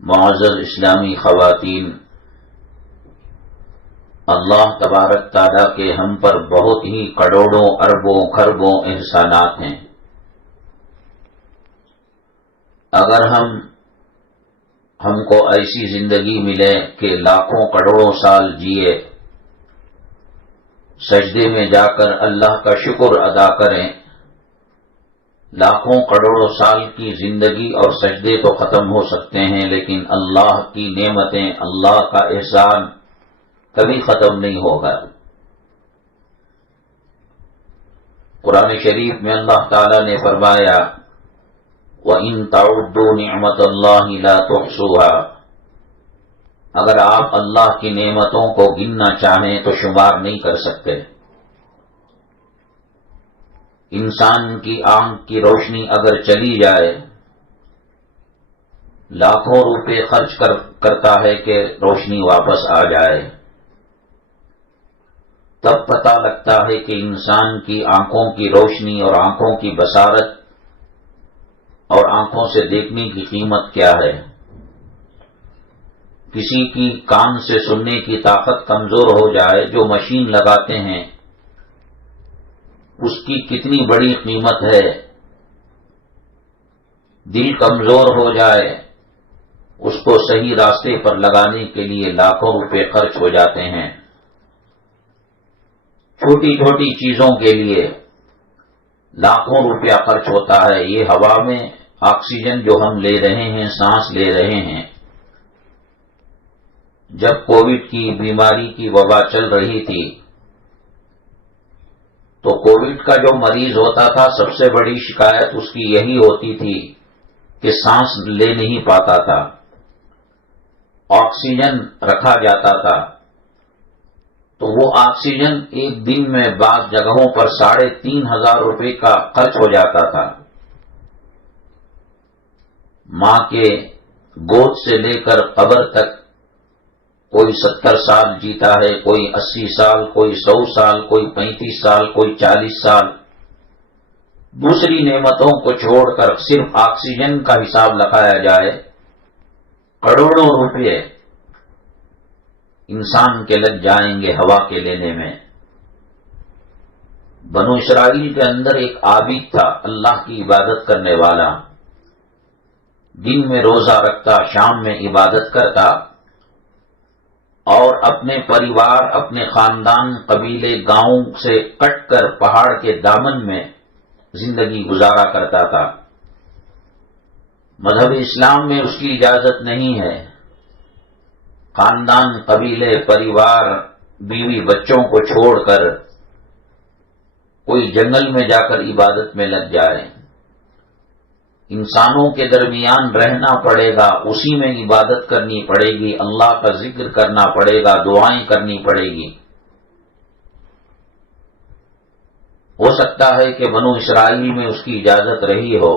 معزز اسلامی خواتین، اللہ تبارک تعالیٰ کے ہم پر بہت ہی کروڑوں اربوں خربوں احسانات ہیں۔ اگر ہم کو ایسی زندگی ملے کہ لاکھوں کروڑوں سال جیے، سجدے میں جا کر اللہ کا شکر ادا کریں، لاکھوں کروڑوں سال کی زندگی اور سجدے تو ختم ہو سکتے ہیں، لیکن اللہ کی نعمتیں، اللہ کا احسان کبھی ختم نہیں ہوگا۔ قرآن شریف میں اللہ تعالیٰ نے فرمایا وَإِن تَعُدُّوا نِعْمَتَ اللَّهِ لَا تُحْصُوهَا، اگر آپ اللہ کی نعمتوں کو گننا چاہیں تو شمار نہیں کر سکتے۔ انسان کی آنکھ کی روشنی اگر چلی جائے، لاکھوں روپے خرچ کرتا ہے کہ روشنی واپس آ جائے، تب پتہ لگتا ہے کہ انسان کی آنکھوں کی روشنی اور آنکھوں کی بصارت اور آنکھوں سے دیکھنے کی قیمت کیا ہے۔ کسی کی کان سے سننے کی طاقت کمزور ہو جائے، جو مشین لگاتے ہیں، اس کی کتنی بڑی قیمت ہے۔ دل کمزور ہو جائے، اس کو صحیح راستے پر لگانے کے لیے لاکھوں روپے خرچ ہو جاتے ہیں۔ چھوٹی چھوٹی چیزوں کے لیے لاکھوں روپیہ خرچ ہوتا ہے۔ یہ ہوا میں آکسیجن جو ہم لے رہے ہیں، سانس لے رہے ہیں، جب کووڈ کی بیماری کی وبا چل رہی تھی تو کووڈ کا جو مریض ہوتا تھا، سب سے بڑی شکایت اس کی یہی ہوتی تھی کہ سانس لے نہیں پاتا تھا، آکسیجن رکھا جاتا تھا، تو وہ آکسیجن ایک دن میں بعض جگہوں پر 3500 روپے کا خرچ ہو جاتا تھا۔ ماں کے گود سے لے کر قبر تک کوئی 70 سال جیتا ہے، کوئی 80 سال، کوئی 100 سال، کوئی 35 سال، کوئی 40 سال۔ دوسری نعمتوں کو چھوڑ کر صرف آکسیجن کا حساب لگایا جائے، کروڑوں روپے انسان کے لگ جائیں گے ہوا کے لینے میں۔ بنو اسرائیل کے اندر ایک عابد تھا، اللہ کی عبادت کرنے والا، دن میں روزہ رکھتا، شام میں عبادت کرتا، اور اپنے پریوار، اپنے خاندان، قبیلے، گاؤں سے کٹ کر پہاڑ کے دامن میں زندگی گزارا کرتا تھا۔ مذہب اسلام میں اس کی اجازت نہیں ہے خاندان، قبیلے، پریوار، بیوی بچوں کو چھوڑ کر کوئی جنگل میں جا کر عبادت میں لگ جائے۔ انسانوں کے درمیان رہنا پڑے گا، اسی میں عبادت کرنی پڑے گی، اللہ کا ذکر کرنا پڑے گا، دعائیں کرنی پڑے گی۔ ہو سکتا ہے کہ بنو اسرائیل میں اس کی اجازت رہی ہو،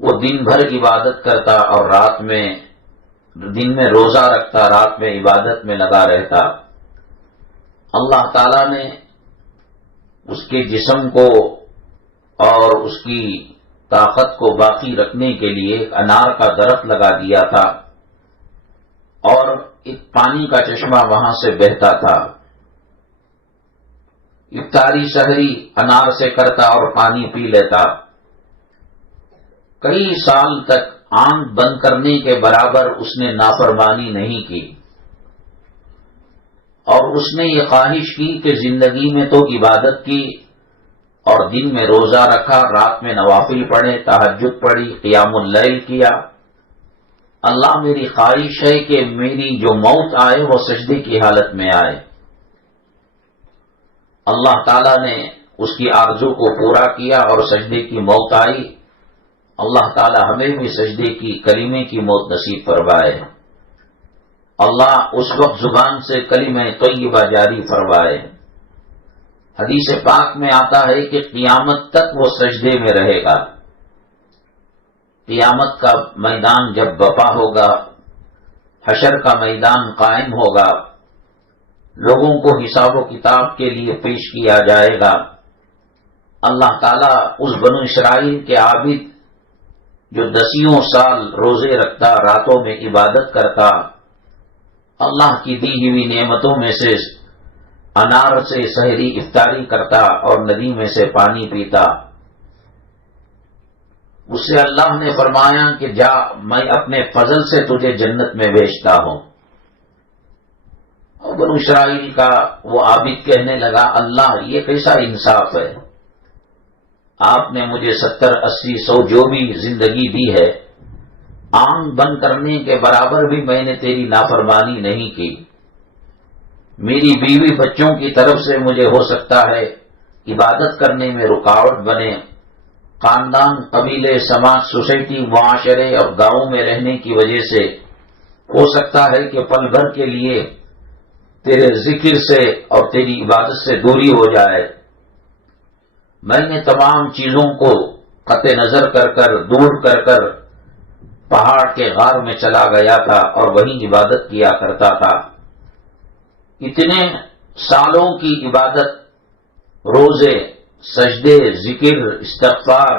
وہ دن بھر عبادت کرتا اور دن میں روزہ رکھتا، رات میں عبادت میں لگا رہتا۔ اللہ تعالیٰ نے اس کے جسم کو اور اس کی طاقت کو باقی رکھنے کے لیے ایک انار کا درخت لگا دیا تھا، اور ایک پانی کا چشمہ وہاں سے بہتا تھا۔ افطاری سحری انار سے کرتا اور پانی پی لیتا۔ کئی سال تک آنکھ بند کرنے کے برابر اس نے نافرمانی نہیں کی، اور اس نے یہ خواہش کی کہ زندگی میں تو عبادت کی اور دن میں روزہ رکھا، رات میں نوافل پڑھے، تہجد پڑھی، قیام اللیل کیا۔ اللہ میری خواہش ہے کہ میری جو موت آئے وہ سجدے کی حالت میں آئے۔ اللہ تعالیٰ نے اس کی آرزو کو پورا کیا اور سجدے کی موت آئی۔ اللہ تعالیٰ ہمیں بھی سجدے کی کلمے کی موت نصیب فرمائے۔ اللہ اس وقت زبان سے کلمہ طیبہ جاری فرمائے۔ حدیث پاک میں آتا ہے کہ قیامت تک وہ سجدے میں رہے گا۔ قیامت کا میدان جب برپا ہوگا، حشر کا میدان قائم ہوگا، لوگوں کو حساب و کتاب کے لیے پیش کیا جائے گا، اللہ تعالیٰ اس بنو اسرائیل کے عابد جو 10 سال روزے رکھتا، راتوں میں عبادت کرتا، اللہ کی دی ہوئی نعمتوں میں سے انار سے سحری افطاری کرتا اور ندی میں سے پانی پیتا، اس سے اللہ نے فرمایا کہ جا، میں اپنے فضل سے تجھے جنت میں بھیجتا ہوں۔ اور بنو اسرائیل کا وہ عابد کہنے لگا، اللہ یہ کیسا انصاف ہے، آپ نے مجھے 70 80 100 جو بھی زندگی دی ہے، آنکھ بند کرنے کے برابر بھی میں نے تیری نافرمانی نہیں کی، میری بیوی بچوں کی طرف سے مجھے ہو سکتا ہے عبادت کرنے میں رکاوٹ بنے، خاندان، قبیلے، سماج، سوسائٹی، معاشرے اور گاؤں میں رہنے کی وجہ سے ہو سکتا ہے کہ پل بھر کے لیے تیرے ذکر سے اور تیری عبادت سے دوری ہو جائے۔ میں نے تمام چیزوں کو قطع نظر کر دور کر پہاڑ کے غار میں چلا گیا تھا اور وہیں عبادت کیا کرتا تھا۔ اتنے سالوں کی عبادت، روزے، سجدے، ذکر، استغفار،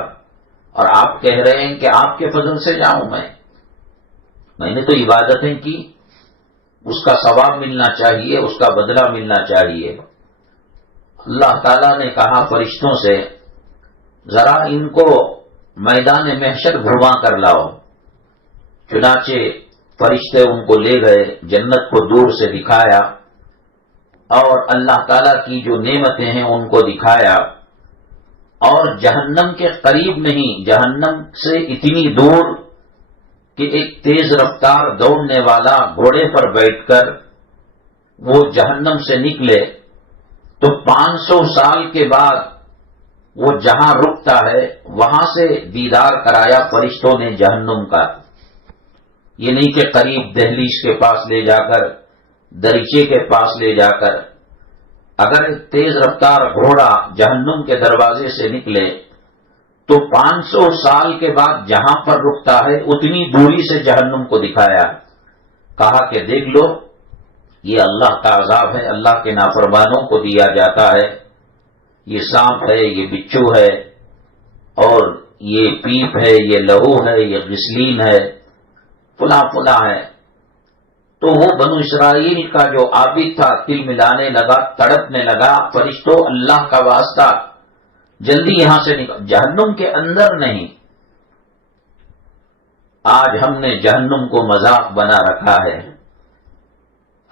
اور آپ کہہ رہے ہیں کہ آپ کے فضل سے جاؤں میں نے تو عبادتیں کی، اس کا ثواب ملنا چاہیے، اس کا بدلہ ملنا چاہیے۔ اللہ تعالیٰ نے کہا فرشتوں سے، ذرا ان کو میدان محشر گھما کر لاؤ۔ چنانچہ فرشتے ان کو لے گئے، جنت کو دور سے دکھایا اور اللہ تعالیٰ کی جو نعمتیں ہیں ان کو دکھایا، اور جہنم کے قریب نہیں، جہنم سے اتنی دور کہ ایک تیز رفتار دوڑنے والا گھوڑے پر بیٹھ کر وہ جہنم سے نکلے تو 500 سال کے بعد وہ جہاں رکتا ہے وہاں سے دیدار کرایا فرشتوں نے جہنم کا۔ یہ نہیں کہ قریب دہلیز کے پاس لے جا کر، دریچے کے پاس لے جا کر، اگر ایک تیز رفتار گھوڑا جہنم کے دروازے سے نکلے تو 500 سال کے بعد جہاں پر رکتا ہے اتنی دوری سے جہنم کو دکھایا، کہا کہ دیکھ لو یہ اللہ کا عذاب ہے، اللہ کے نافرمانوں کو دیا جاتا ہے، یہ سانپ ہے، یہ بچھو ہے، اور یہ پیپ ہے، یہ لہو ہے، یہ غسلین ہے، فلاں فلاں ہے۔ تو وہ بنو اسرائیل کا جو عابد تھا تل ملانے لگا، تڑپنے لگا، فرشتوں اللہ کا واسطہ جلدی یہاں سے نکل، جہنم کے اندر نہیں۔ آج ہم نے جہنم کو مذاق بنا رکھا ہے۔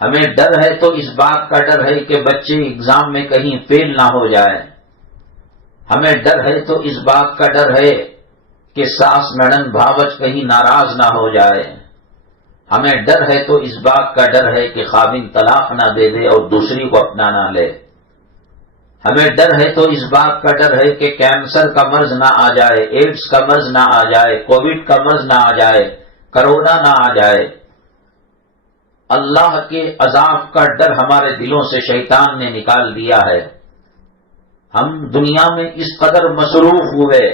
ہمیں ڈر ہے تو اس بات کا ڈر ہے کہ بچے ایگزام میں کہیں فیل نہ ہو جائے، ہمیں ڈر ہے تو اس بات کا ڈر ہے کہ ساس نڑند بھاوج کہیں ناراض نہ ہو جائے، ہمیں ڈر ہے تو اس بات کا ڈر ہے کہ خاوند طلاق نہ دے دے اور دوسری کو اپنا نہ لے، ہمیں ڈر ہے تو اس بات کا ڈر ہے کہ کینسر کا مرض نہ آ جائے، ایڈز کا مرض نہ آ جائے، کووڈ کا مرض نہ آ جائے، کرونا نہ آ جائے۔ اللہ کے عذاب کا ڈر ہمارے دلوں سے شیطان نے نکال دیا ہے۔ ہم دنیا میں اس قدر مصروف ہوئے،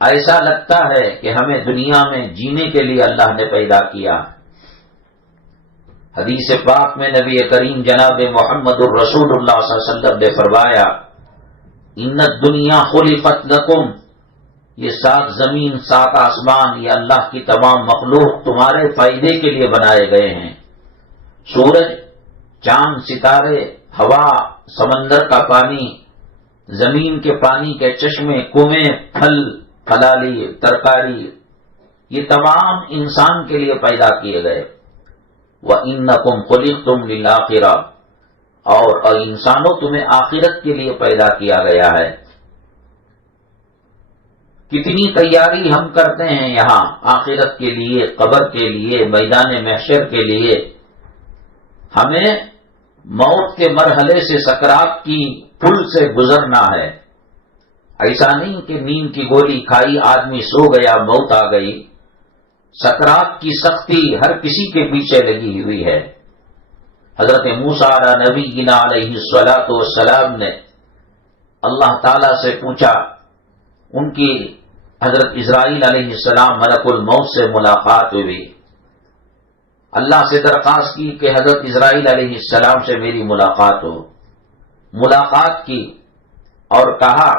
ایسا لگتا ہے کہ ہمیں دنیا میں جینے کے لیے اللہ نے پیدا کیا۔ حدیث پاک میں نبی کریم جناب محمد الرسول اللہ صلی اللہ علیہ وسلم نے فرمایا، ان الدنیا خلقت لکم، یہ 7 زمین 7 آسمان، یہ اللہ کی تمام مخلوق تمہارے فائدے کے لیے بنائے گئے ہیں۔ سورج، چاند، ستارے، ہوا، سمندر کا پانی، زمین کے پانی کے چشمے، کنویں، پھل پھلالی، ترکاری، یہ تمام انسان کے لیے پیدا کیے گئے۔ وَإِنَّكُمْ خُلِقْتُمْ لِلْآخِرَةِ، اور انسانوں تمہیں آخرت کے لیے پیدا کیا گیا ہے۔ کتنی تیاری ہم کرتے ہیں یہاں آخرت کے لیے، قبر کے لیے، میدان محشر کے لیے۔ ہمیں موت کے مرحلے سے سکرات کی پل سے گزرنا ہے۔ ایسا نہیں کہ نیند کی گولی کھائی، آدمی سو گیا، موت آ گئی۔ سکرات کی سختی ہر کسی کے پیچھے لگی ہوئی ہے۔ حضرت موسیٰ نبینا علیہ الصلاۃ والسلام نے اللہ تعالی سے پوچھا، ان کی حضرت اسرائیل علیہ السلام ملک الموت سے ملاقات ہوئی، اللہ سے درخواست کی کہ حضرت اسرائیل علیہ السلام سے میری ملاقات ہو۔ ملاقات کی اور کہا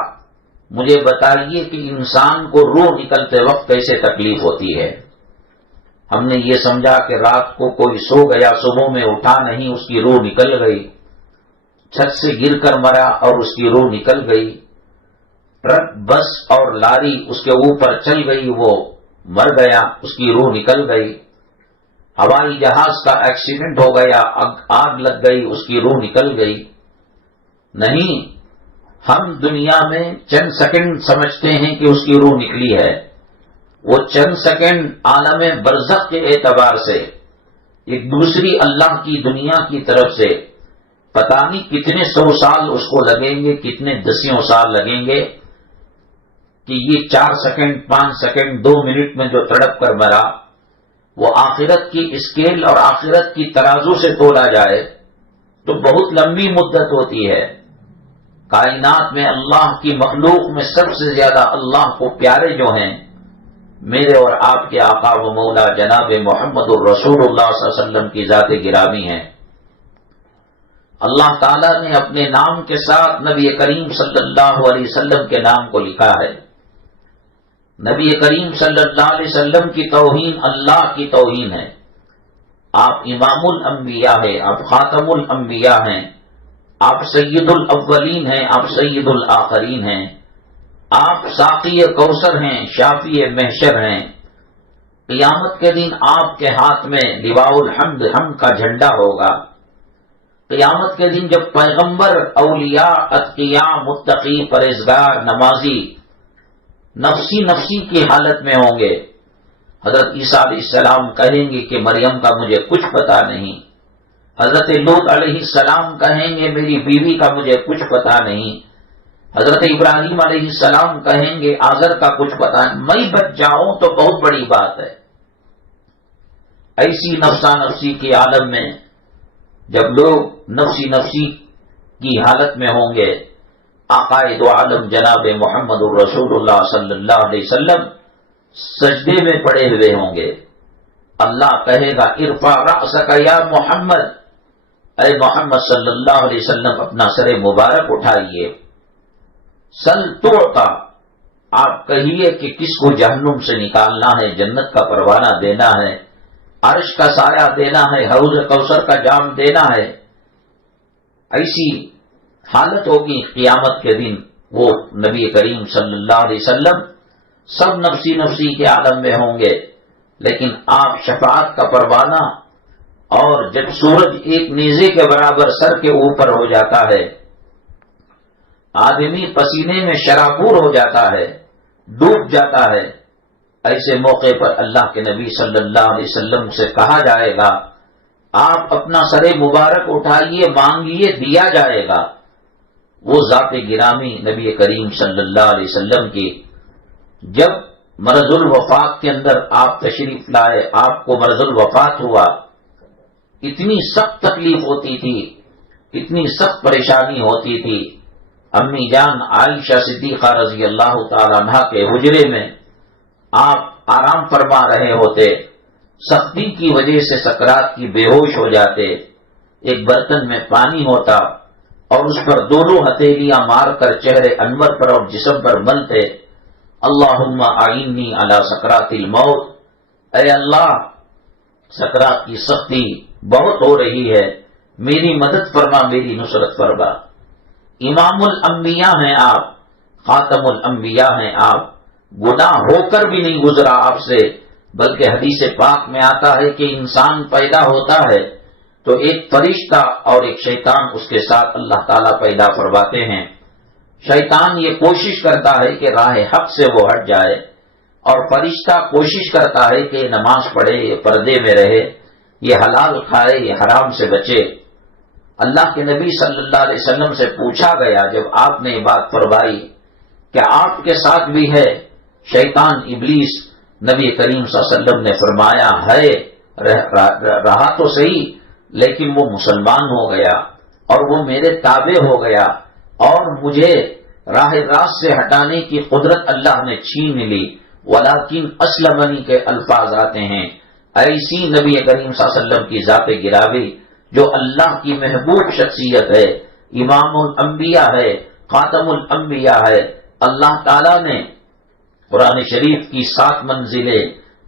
مجھے بتائیے کہ انسان کو روح نکلتے وقت کیسے تکلیف ہوتی ہے؟ ہم نے یہ سمجھا کہ رات کو کوئی سو گیا، صبح میں اٹھا نہیں، اس کی روح نکل گئی، چھت سے گر کر مرا اور اس کی روح نکل گئی، ٹرک بس اور لاری اس کے اوپر چل گئی، وہ مر گیا، اس کی روح نکل گئی، ہوائی جہاز کا ایکسیڈنٹ ہو گیا، آگ لگ گئی، اس کی روح نکل گئی۔ نہیں، ہم دنیا میں چند سیکنڈ سمجھتے ہیں کہ اس کی روح نکلی ہے، وہ چند سیکنڈ عالم برزخ کے اعتبار سے ایک دوسری اللہ کی دنیا کی طرف سے پتہ نہیں کتنے 100 سال اس کو لگیں گے، کتنے دسیوں سال لگیں گے کہ یہ 4 سیکنڈ 5 سیکنڈ 2 منٹ میں جو تڑپ کر مرا، وہ آخرت کی اسکیل اور آخرت کی ترازو سے تولا جائے تو بہت لمبی مدت ہوتی ہے۔ کائنات میں اللہ کی مخلوق میں سب سے زیادہ اللہ کو پیارے جو ہیں، میرے اور آپ کے آقا و مولا جناب محمد الرسول اللہ صلی اللہ علیہ وسلم کی ذات گرامی ہیں۔ اللہ تعالیٰ نے اپنے نام کے ساتھ نبی کریم صلی اللہ علیہ وسلم کے نام کو لکھا ہے۔ نبی کریم صلی اللہ علیہ وسلم کی توہین اللہ کی توہین ہے۔ آپ امام الانبیاء ہیں، آپ خاتم الانبیاء ہیں، آپ سید الاولین ہیں، آپ سید الآخرین ہیں، آپ ساقی کوثر ہیں، شافی محشر ہیں۔ قیامت کے دن آپ کے ہاتھ میں لواء الحمد، حمد کا جھنڈا ہوگا۔ قیامت کے دن جب پیغمبر، اولیاء، اتقیاء، متقی، پرہیزگار، نمازی نفسی نفسی کی حالت میں ہوں گے، حضرت عیسیٰ علیہ السلام کہیں گے کہ مریم کا مجھے کچھ پتا نہیں، حضرت لوط علیہ السلام کہیں گے میری بیوی کا مجھے کچھ پتا نہیں، حضرت ابراہیم علیہ السلام کہیں گے آزر کا کچھ پتا نہیں، میں بچ جاؤں تو بہت بڑی بات ہے۔ ایسی نفسا نفسی کی عالم میں جب لوگ نفسی نفسی کی حالت میں ہوں گے، عقائد و عالم جناب محمد الرسول اللہ صلی اللہ علیہ وسلم سجدے میں پڑے ہوئے ہوں گے، اللہ کہے گا ارفع رأسک یا محمد، اے محمد صلی اللہ علیہ وسلم اپنا سر مبارک اٹھائیے، سل تعطا، آپ کہیے کہ کس کو جہنم سے نکالنا ہے، جنت کا پروانہ دینا ہے، عرش کا سایہ دینا ہے، حوض کوثر کا جام دینا ہے۔ ایسی حالت ہوگی قیامت کے دن، وہ نبی کریم صلی اللہ علیہ وسلم سب نفسی نفسی کے عالم میں ہوں گے، لیکن آپ شفاعت کا پروانہ، اور جب سورج ایک نیزے کے برابر سر کے اوپر ہو جاتا ہے، آدمی پسینے میں شرابور ہو جاتا ہے، ڈوب جاتا ہے، ایسے موقع پر اللہ کے نبی صلی اللہ علیہ وسلم سے کہا جائے گا آپ اپنا سر مبارک اٹھائیے، مانگیے، دیا جائے گا۔ وہ ذات گرامی نبی کریم صلی اللہ علیہ وسلم کی جب مرض الوفات کے اندر آپ تشریف لائے، آپ کو مرض الوفات ہوا، اتنی سخت تکلیف ہوتی تھی، اتنی سخت پریشانی ہوتی تھی، امی جان عائشہ صدیقہ رضی اللہ تعالی عنہا کے حجرے میں آپ آرام فرما رہے ہوتے، سختی کی وجہ سے سکرات کی بے ہوش ہو جاتے، ایک برتن میں پانی ہوتا اور اس پر 2 ہتھیلیاں مار کر چہرے انور پر اور جسم پر ملتے، اللہم اعینی علی سکرات الموت، اے اللہ سکرات کی سختی بہت ہو رہی ہے، میری مدد فرما، میری نصرت فرما۔ امام الانبیاء ہیں آپ، خاتم الانبیاء ہیں آپ، گناہ ہو کر بھی نہیں گزرا آپ سے، بلکہ حدیث پاک میں آتا ہے کہ انسان پیدا ہوتا ہے تو ایک فرشتہ اور ایک شیطان اس کے ساتھ اللہ تعالیٰ پیدا فرماتے ہیں۔ شیطان یہ کوشش کرتا ہے کہ راہ حق سے وہ ہٹ جائے، اور فرشتہ کوشش کرتا ہے کہ نماز پڑھے، یہ پردے میں رہے، یہ حلال کھائے، یہ حرام سے بچے۔ اللہ کے نبی صلی اللہ علیہ وسلم سے پوچھا گیا جب آپ نے یہ بات فرمائی، کیا آپ کے ساتھ بھی ہے شیطان ابلیس؟ نبی کریم صلی اللہ علیہ وسلم نے فرمایا ہے، رہا تو صحیح لیکن وہ مسلمان ہو گیا اور وہ میرے تابع ہو گیا، اور مجھے راہ راست سے ہٹانے کی قدرت اللہ نے چھین لی، ولیکن اسلمنی کے الفاظ آتے ہیں۔ ایسی نبی کریم صلی اللہ علیہ وسلم کی ذات گرامی جو اللہ کی محبوب شخصیت ہے، امام الانبیاء ہے، خاتم الانبیاء ہے، اللہ تعالیٰ نے قرآن شریف کی 7 منزلیں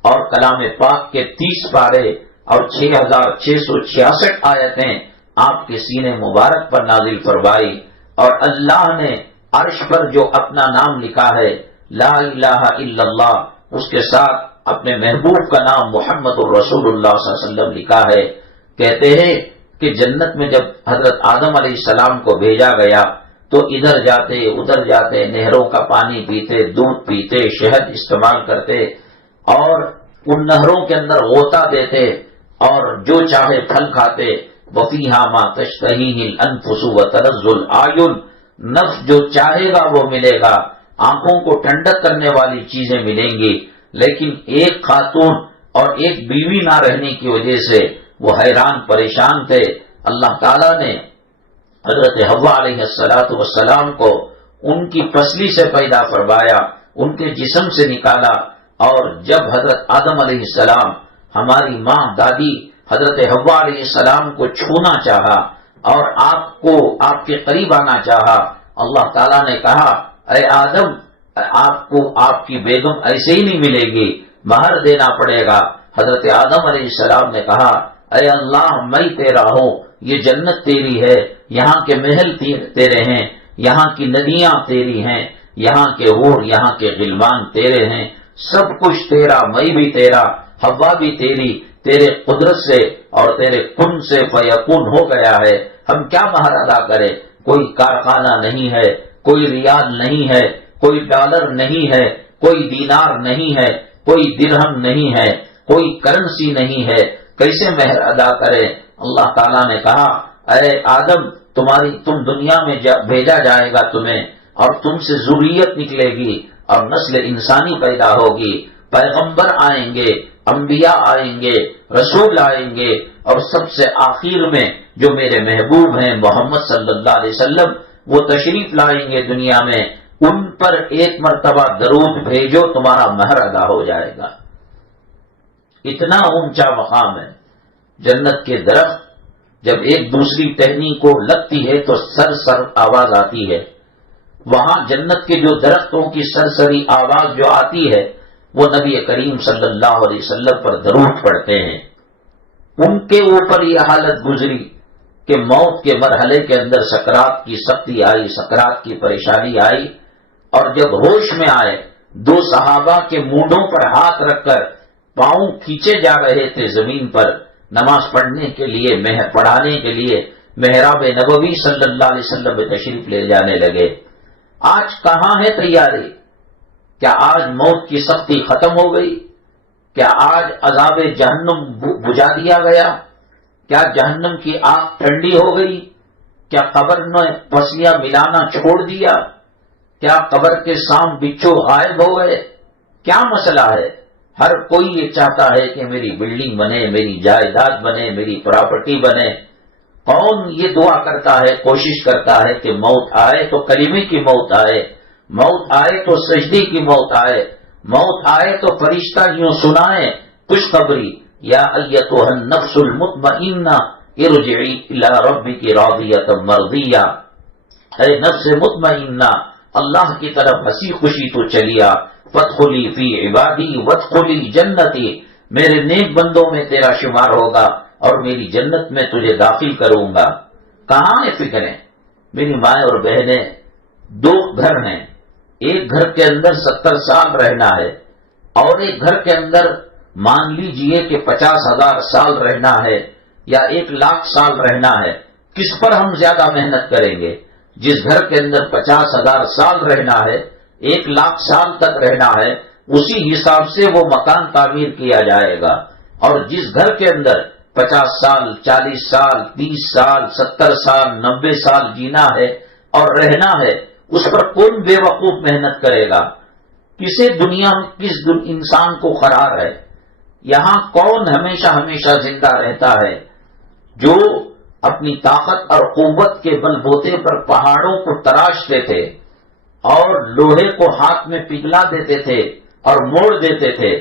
اور کلام پاک کے 30 پارے اور 6666 آیتیں آپ کے سینے مبارک پر نازل فرمائی، اور اللہ نے عرش پر جو اپنا نام لکھا ہے لا الہ الا اللہ، اس کے ساتھ اپنے محبوب کا نام محمد الرسول اللہ صلی اللہ علیہ وسلم لکھا ہے۔ کہتے ہیں کہ جنت میں جب حضرت آدم علیہ السلام کو بھیجا گیا تو ادھر جاتے ادھر جاتے، نہروں کا پانی پیتے، دودھ پیتے، شہد استعمال کرتے، اور ان نہروں کے اندر غوطہ دیتے اور جو چاہے پھل کھاتے۔ وَفِيهَا مَا تَشْتَهِيهِ الْأَنفُسُ وَتَلَذُّ الْأَعْيُنُ، نفس جو چاہے گا وہ ملے گا، آنکھوں کو ٹھنڈک کرنے والی چیزیں ملیں گی۔ لیکن ایک خاتون اور ایک بیوی نہ رہنے کی وجہ سے وہ حیران پریشان تھے۔ اللہ تعالیٰ نے حضرت حوا علیہ السلام کو ان کی پسلی سے پیدا فرمایا، ان کے جسم سے نکالا، اور جب حضرت آدم علیہ السلام ہماری ماں دادی حضرت حوا علیہ السلام کو چھونا چاہا اور آپ کو آپ کے قریب آنا چاہا، اللہ تعالیٰ نے کہا اے آدم، آپ کو آپ کی بیگم ایسے ہی نہیں ملے گی، مہر دینا پڑے گا۔ حضرت آدم علیہ السلام نے کہا اے اللہ، میں تیرا ہوں، یہ جنت تیری ہے، یہاں کے محل تیرے ہیں، یہاں کی ندیاں تیری ہیں، یہاں کے حور، یہاں کے غلمان تیرے ہیں، سب کچھ تیرا، میں بھی تیرا، حوا بھی تیری، تیرے قدرت سے اور تیرے کن سے فیکون ہو گیا ہے، ہم کیا مہر ادا کریں؟ کوئی کارخانہ نہیں ہے، کوئی ریال نہیں ہے، کوئی ڈالر نہیں ہے، کوئی دینار نہیں ہے، کوئی درہم نہیں ہے، کوئی کرنسی نہیں ہے، کیسے مہر ادا کرے؟ اللہ تعالیٰ نے کہا اے آدم، تم دنیا میں بھیجا جائے گا تمہیں، اور تم سے ذریت نکلے گی اور نسل انسانی پیدا ہوگی، پیغمبر آئیں گے، انبیاء آئیں گے، رسول آئیں گے، اور سب سے آخر میں جو میرے محبوب ہیں محمد صلی اللہ علیہ وسلم، وہ تشریف لائیں گے دنیا میں، ان پر ایک مرتبہ درود بھیجو، تمہارا مہر ادا ہو جائے گا۔ اتنا اونچا مقام ہے۔ جنت کے درخت جب ایک دوسری ٹہنی کو لگتی ہے تو سر آواز آتی ہے، وہاں جنت کے جو درختوں کی سرسری آواز جو آتی ہے وہ نبی کریم صلی اللہ علیہ وسلم پر درود پڑھتے ہیں۔ ان کے اوپر یہ حالت گزری کہ موت کے مرحلے کے اندر سکرات کی سختی آئی، سکرات کی پریشانی آئی، اور جب ہوش میں آئے 2 صحابہ کے مونڈوں پر ہاتھ رکھ کر پاؤں کھینچے جا رہے تھے زمین پر، نماز پڑھنے کے لیے، پڑھانے کے لیے محراب نبوی صلی اللہ علیہ وسلم میں تشریف لے جانے لگے۔ آج کہاں ہے تیاری؟ کیا آج موت کی سختی ختم ہو گئی؟ کیا آج عذاب جہنم بجھا دیا گیا؟ کیا جہنم کی آگ ٹھنڈی ہو گئی؟ کیا قبر نے پسلیاں ملانا چھوڑ دیا؟ کیا قبر کے سام بچھو غائب ہو گئے؟ کیا مسئلہ ہے؟ ہر کوئی یہ چاہتا ہے کہ میری بلڈنگ بنے، میری جائیداد بنے، میری پراپرٹی بنے۔ کون یہ دعا کرتا ہے، کوشش کرتا ہے کہ موت آئے تو کلمے کی موت آئے، موت آئے تو سجدے کی موت آئے، موت آئے تو فرشتہ یوں سنائے خوشخبری، یا ایتھا النفس المطمئنہ ارجعی الی ربک راضیۃ مرضیہ، اے نفس مطمئنہ، اللہ کی طرف ہنسی خوشی تو چلیا، فادخلی فی عبادی وادخلی جنتی، میرے نیک بندوں میں تیرا شمار ہوگا اور میری جنت میں تجھے داخل کروں گا۔ کہاں ہے فکریں؟ میری مائیں اور بہنیں، 2 گھر ہیں، ایک گھر کے اندر 70 سال رہنا ہے، اور ایک گھر کے اندر مان لیجئے کہ 50,000 سال رہنا ہے یا 1,00,000 سال رہنا ہے۔ کس پر ہم زیادہ محنت کریں گے؟ جس گھر کے اندر 50,000 سال رہنا ہے، 1,00,000 سال تک رہنا ہے، اسی حساب سے وہ مکان تعمیر کیا جائے گا۔ اور جس گھر کے اندر 50 سال، 40 سال، 30 سال، 70 سال، 90 سال جینا ہے اور رہنا ہے، اس پر کون بے وقوف محنت کرے گا؟ کسے دنیا میں کس انسان کو قرار ہے؟ یہاں کون ہمیشہ ہمیشہ زندہ رہتا ہے؟ جو اپنی طاقت اور قوت کے بل بوتے پر پہاڑوں کو تراشتے تھے اور لوہے کو ہاتھ میں پگھلا دیتے تھے اور موڑ دیتے تھے۔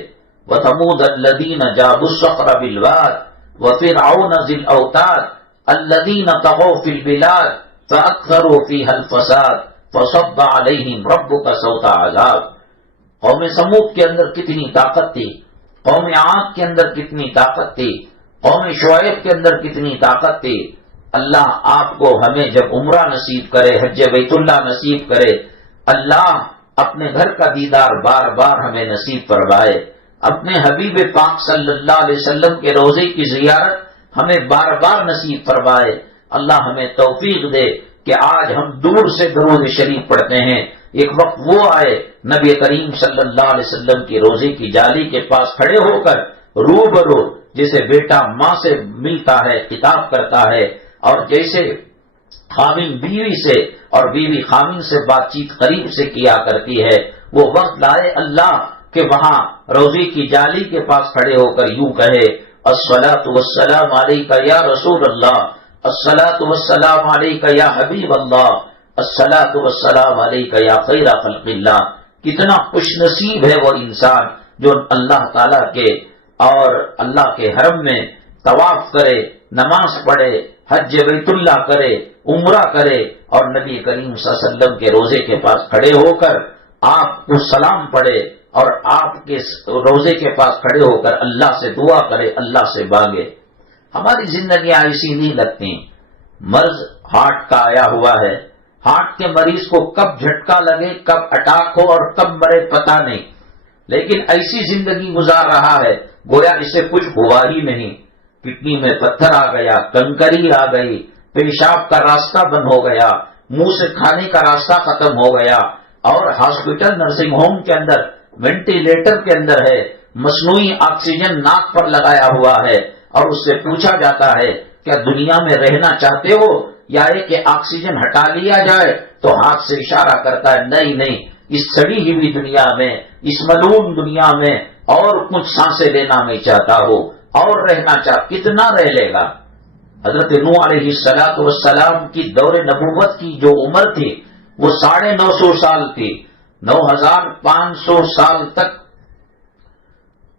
وَثَمُودَ الَّذِينَ جَابُوا الصَّخْرَ بِالْوَادِ وَفِرْعَوْنَ ذِي الْأَوْتَادِ الَّذِينَ طَغَوْا فِي الْبِلَادِ فَأَكْثَرُوا فِيهَا الْفَسَادَ فصب علیہم ربک صوت عذاب۔ قوم سمود کے اندر کتنی طاقت تھی، قوم عاد کے اندر کتنی طاقت تھی، قوم شعیب کے اندر کتنی طاقت تھی۔ اللہ آپ کو ہمیں جب عمرہ نصیب کرے، حج بیت اللہ نصیب کرے، اللہ اپنے گھر کا دیدار بار بار ہمیں نصیب فرمائے، اپنے حبیب پاک صلی اللہ علیہ وسلم کے روضے کی زیارت ہمیں بار بار نصیب فرمائے۔ اللہ ہمیں توفیق دے کہ آج ہم دور سے درود شریف پڑھتے ہیں، ایک وقت وہ آئے نبی کریم صلی اللہ علیہ وسلم کی روضے کی جالی کے پاس کھڑے ہو کر روبرو، جیسے بیٹا ماں سے ملتا ہے، خطاب کرتا ہے، اور جیسے خامن بیوی سے اور بیوی خامن سے بات چیت قریب سے کیا کرتی ہے، وہ وقت لائے اللہ کہ وہاں روضے کی جالی کے پاس کھڑے ہو کر یوں کہے، الصلاۃ والسلام علیک یا رسول اللہ، الصلاۃ والسلام علیک یا حبیب اللہ، الصلاۃ والسلام علیک یا خیر خلق اللہ۔ کتنا خوش نصیب ہے وہ انسان جو اللہ تعالیٰ کے اور اللہ کے حرم میں طواف کرے، نماز پڑھے، حج بیت اللہ کرے، عمرہ کرے، اور نبی کریم صلی اللہ علیہ وسلم کے روزے کے پاس کھڑے ہو کر آپ کو سلام پڑھے، اور آپ کے روزے کے پاس کھڑے ہو کر اللہ سے دعا کرے، اللہ سے مانگے۔ ہماری زندگیاں ایسی نہیں لگتی۔ مرض ہارٹ کا آیا ہوا ہے، ہارٹ کے مریض کو کب جھٹکا لگے، کب اٹیک ہو اور کب مرے پتہ نہیں، لیکن ایسی زندگی گزار رہا ہے گویا اسے کچھ ہوا ہی نہیں۔ کڈنی میں پتھر آ گیا، کنکری آ گئی، پیشاب کا راستہ بند ہو گیا، منہ سے کھانے کا راستہ ختم ہو گیا، اور ہاسپٹل نرسنگ ہوم کے اندر وینٹیلیٹر کے اندر ہے، مصنوعی آکسیجن ناک پر لگایا ہوا ہے، اور اس سے پوچھا جاتا ہے کیا دنیا میں رہنا چاہتے ہو یا یہ کہ آکسیجن ہٹا لیا جائے، تو ہاتھ سے اشارہ کرتا ہے نہیں نہیں، اس سڑی ہوئی دنیا میں، اس ملعون دنیا میں اور کچھ سانسیں لینا میں چاہتا ہوں اور رہنا کتنا رہ لے گا۔ حضرت نوح علیہ السلام کی دور نبوت کی جو عمر تھی وہ 950 سال تھی، 9500 سال تک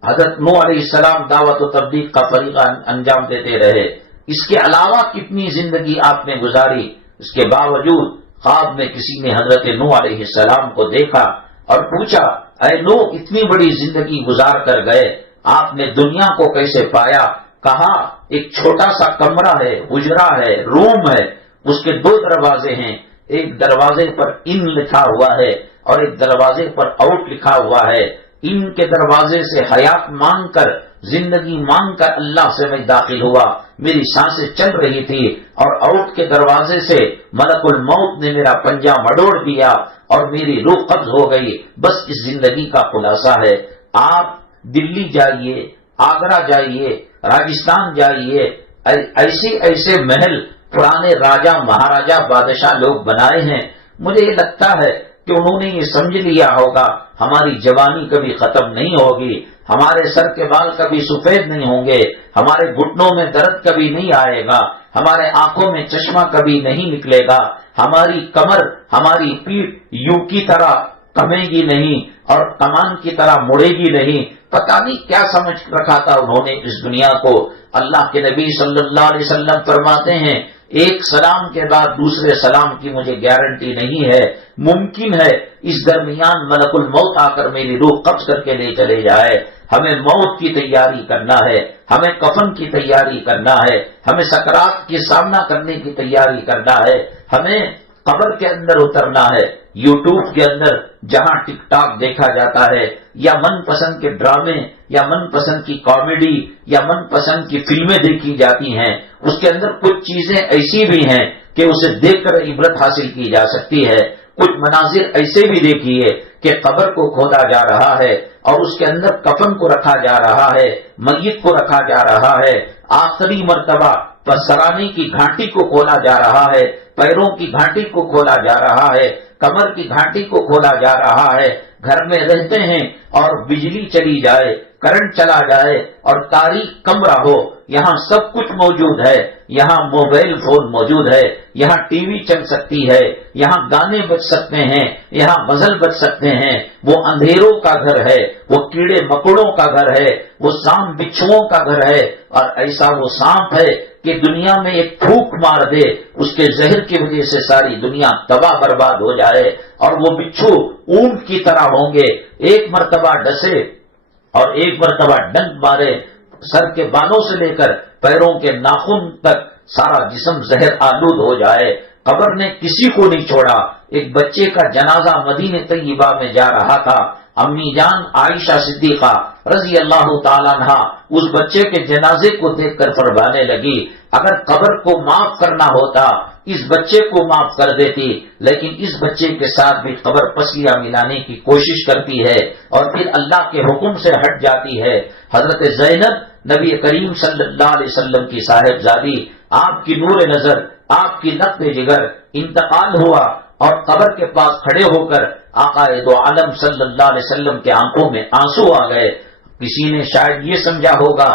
حضرت نوح علیہ السلام دعوت و تبلیغ کا فریضہ انجام دیتے رہے۔ اس کے علاوہ کتنی زندگی آپ نے گزاری، اس کے باوجود خواب میں کسی نے حضرت نوح علیہ السلام کو دیکھا اور پوچھا، اے نوح اتنی بڑی زندگی گزار کر گئے، آپ نے دنیا کو کیسے پایا؟ کہا ایک چھوٹا سا کمرہ ہے، حجرہ ہے، روم ہے، اس کے 2 دروازے ہیں، ایک دروازے پر ان لکھا ہوا ہے اور ایک دروازے پر آؤٹ لکھا ہوا ہے۔ ان کے دروازے سے حیات مانگ کر، زندگی مانگ کر اللہ سے میں داخل ہوا، میری سانسیں چل رہی تھی، اور آؤٹ کے دروازے سے ملک الموت نے میرا پنجہ مڑوڑ دیا اور میری روح قبض ہو گئی۔ بس اس زندگی کا خلاصہ ہے۔ آپ دلی جائیے، آگرہ جائیے، راجستھان جائیے، ایسے محل پرانے راجہ مہاراجہ بادشاہ لوگ بنائے ہیں، مجھے یہ لگتا ہے کہ انہوں نے یہ سمجھ لیا ہوگا ہماری جوانی کبھی ختم نہیں ہوگی، ہمارے سر کے بال کبھی سفید نہیں ہوں گے، ہمارے گھٹنوں میں درد کبھی نہیں آئے گا، ہمارے آنکھوں میں چشمہ کبھی نہیں نکلے گا، ہماری کمر، ہماری پیٹھ یوں کی طرح کمے گی نہیں اور کمان کی طرح مڑے گی نہیں۔ پتہ نہیں کیا سمجھ رکھا تھا انہوں نے اس دنیا کو۔ اللہ کے نبی صلی اللہ علیہ وسلم فرماتے ہیں ایک سلام کے بعد دوسرے سلام کی مجھے گارنٹی نہیں ہے، ممکن ہے اس درمیان ملک الموت آ کر میری روح قبض کر کے لے چلے جائے۔ ہمیں موت کی تیاری کرنا ہے، ہمیں کفن کی تیاری کرنا ہے، ہمیں سکرات کے سامنا کرنے کی تیاری کرنا ہے، ہمیں قبر کے اندر اترنا ہے۔ یوٹیوب کے اندر جہاں ٹک ٹاک دیکھا جاتا ہے یا من پسند کے ڈرامے یا من پسند کی کامیڈی یا من پسند کی فلمیں دیکھی جاتی ہیں، اس کے اندر کچھ چیزیں ایسی بھی ہیں کہ اسے دیکھ کر عبرت حاصل کی جا سکتی ہے۔ کچھ مناظر ایسے بھی دیکھیے کہ قبر کو کھودا جا رہا ہے اور اس کے اندر کفن کو رکھا جا رہا ہے، میت کو رکھا جا رہا ہے، آخری مرتبہ سرانے کی گھانٹی کو کھولا جا رہا ہے، پیروں کی گھانٹی کو کھولا جا رہا ہے، کمر کی گھانٹی کو کھولا جا رہا ہے۔ گھر میں رہتے ہیں اور بجلی چلی جائے، کرنٹ چلا جائے اور تاریخ کمرہ ہو، یہاں سب کچھ موجود ہے، یہاں موبائل فون موجود ہے، یہاں ٹی وی چل سکتی ہے، یہاں گانے بج سکتے ہیں، یہاں غزل بج سکتے ہیں۔ وہ اندھیروں کا گھر ہے، وہ کیڑے مکوڑوں کا گھر ہے، وہ سانپ بچھوؤں کا گھر ہے، اور ایسا وہ سانپ ہے کہ دنیا میں ایک پھونک مار دے، اس کے زہر کی وجہ سے ساری دنیا تباہ برباد ہو جائے، اور وہ بچھو اونٹ کی طرح ہوں گے، ایک مرتبہ ڈسے اور ایک مرتبہ ڈنک مارے، سر کے بالوں سے لے کر پیروں کے ناخن تک سارا جسم زہر آلود ہو جائے۔ قبر نے کسی کو نہیں چھوڑا۔ ایک بچے کا جنازہ مدینہ طیبہ میں جا رہا تھا، امی جان عائشہ صدیقہ رضی اللہ تعالیٰ عنہ اس بچے کے جنازے کو دیکھ کر فرمانے لگی، اگر قبر کو معاف کرنا ہوتا اس بچے کو معاف کر دیتی، لیکن اس بچے کے ساتھ بھی قبر پسلیاں ملانے کی کوشش کرتی ہے اور پھر اللہ کے حکم سے ہٹ جاتی ہے۔ حضرت زینب نبی کریم صلی اللہ علیہ وسلم کی صاحبزادی، آپ کی نور نظر، آپ کی نقد جگر انتقال ہوا اور قبر کے پاس کھڑے ہو کر آقا دو عالم صلی اللہ علیہ وسلم کے آنکھوں میں آنسو آ گئے۔ کسی نے شاید یہ سمجھا ہوگا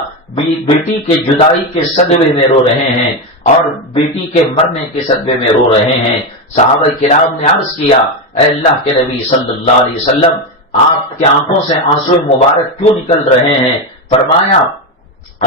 بیٹی کے جدائی کے صدمے میں رو رہے ہیں اور بیٹی کے مرنے کے صدمے میں رو رہے ہیں۔ صحابہ کرام نے عرض کیا، اے اللہ کے نبی صلی اللہ علیہ وسلم، آپ کے آنکھوں سے آنسو مبارک کیوں نکل رہے ہیں؟ فرمایا،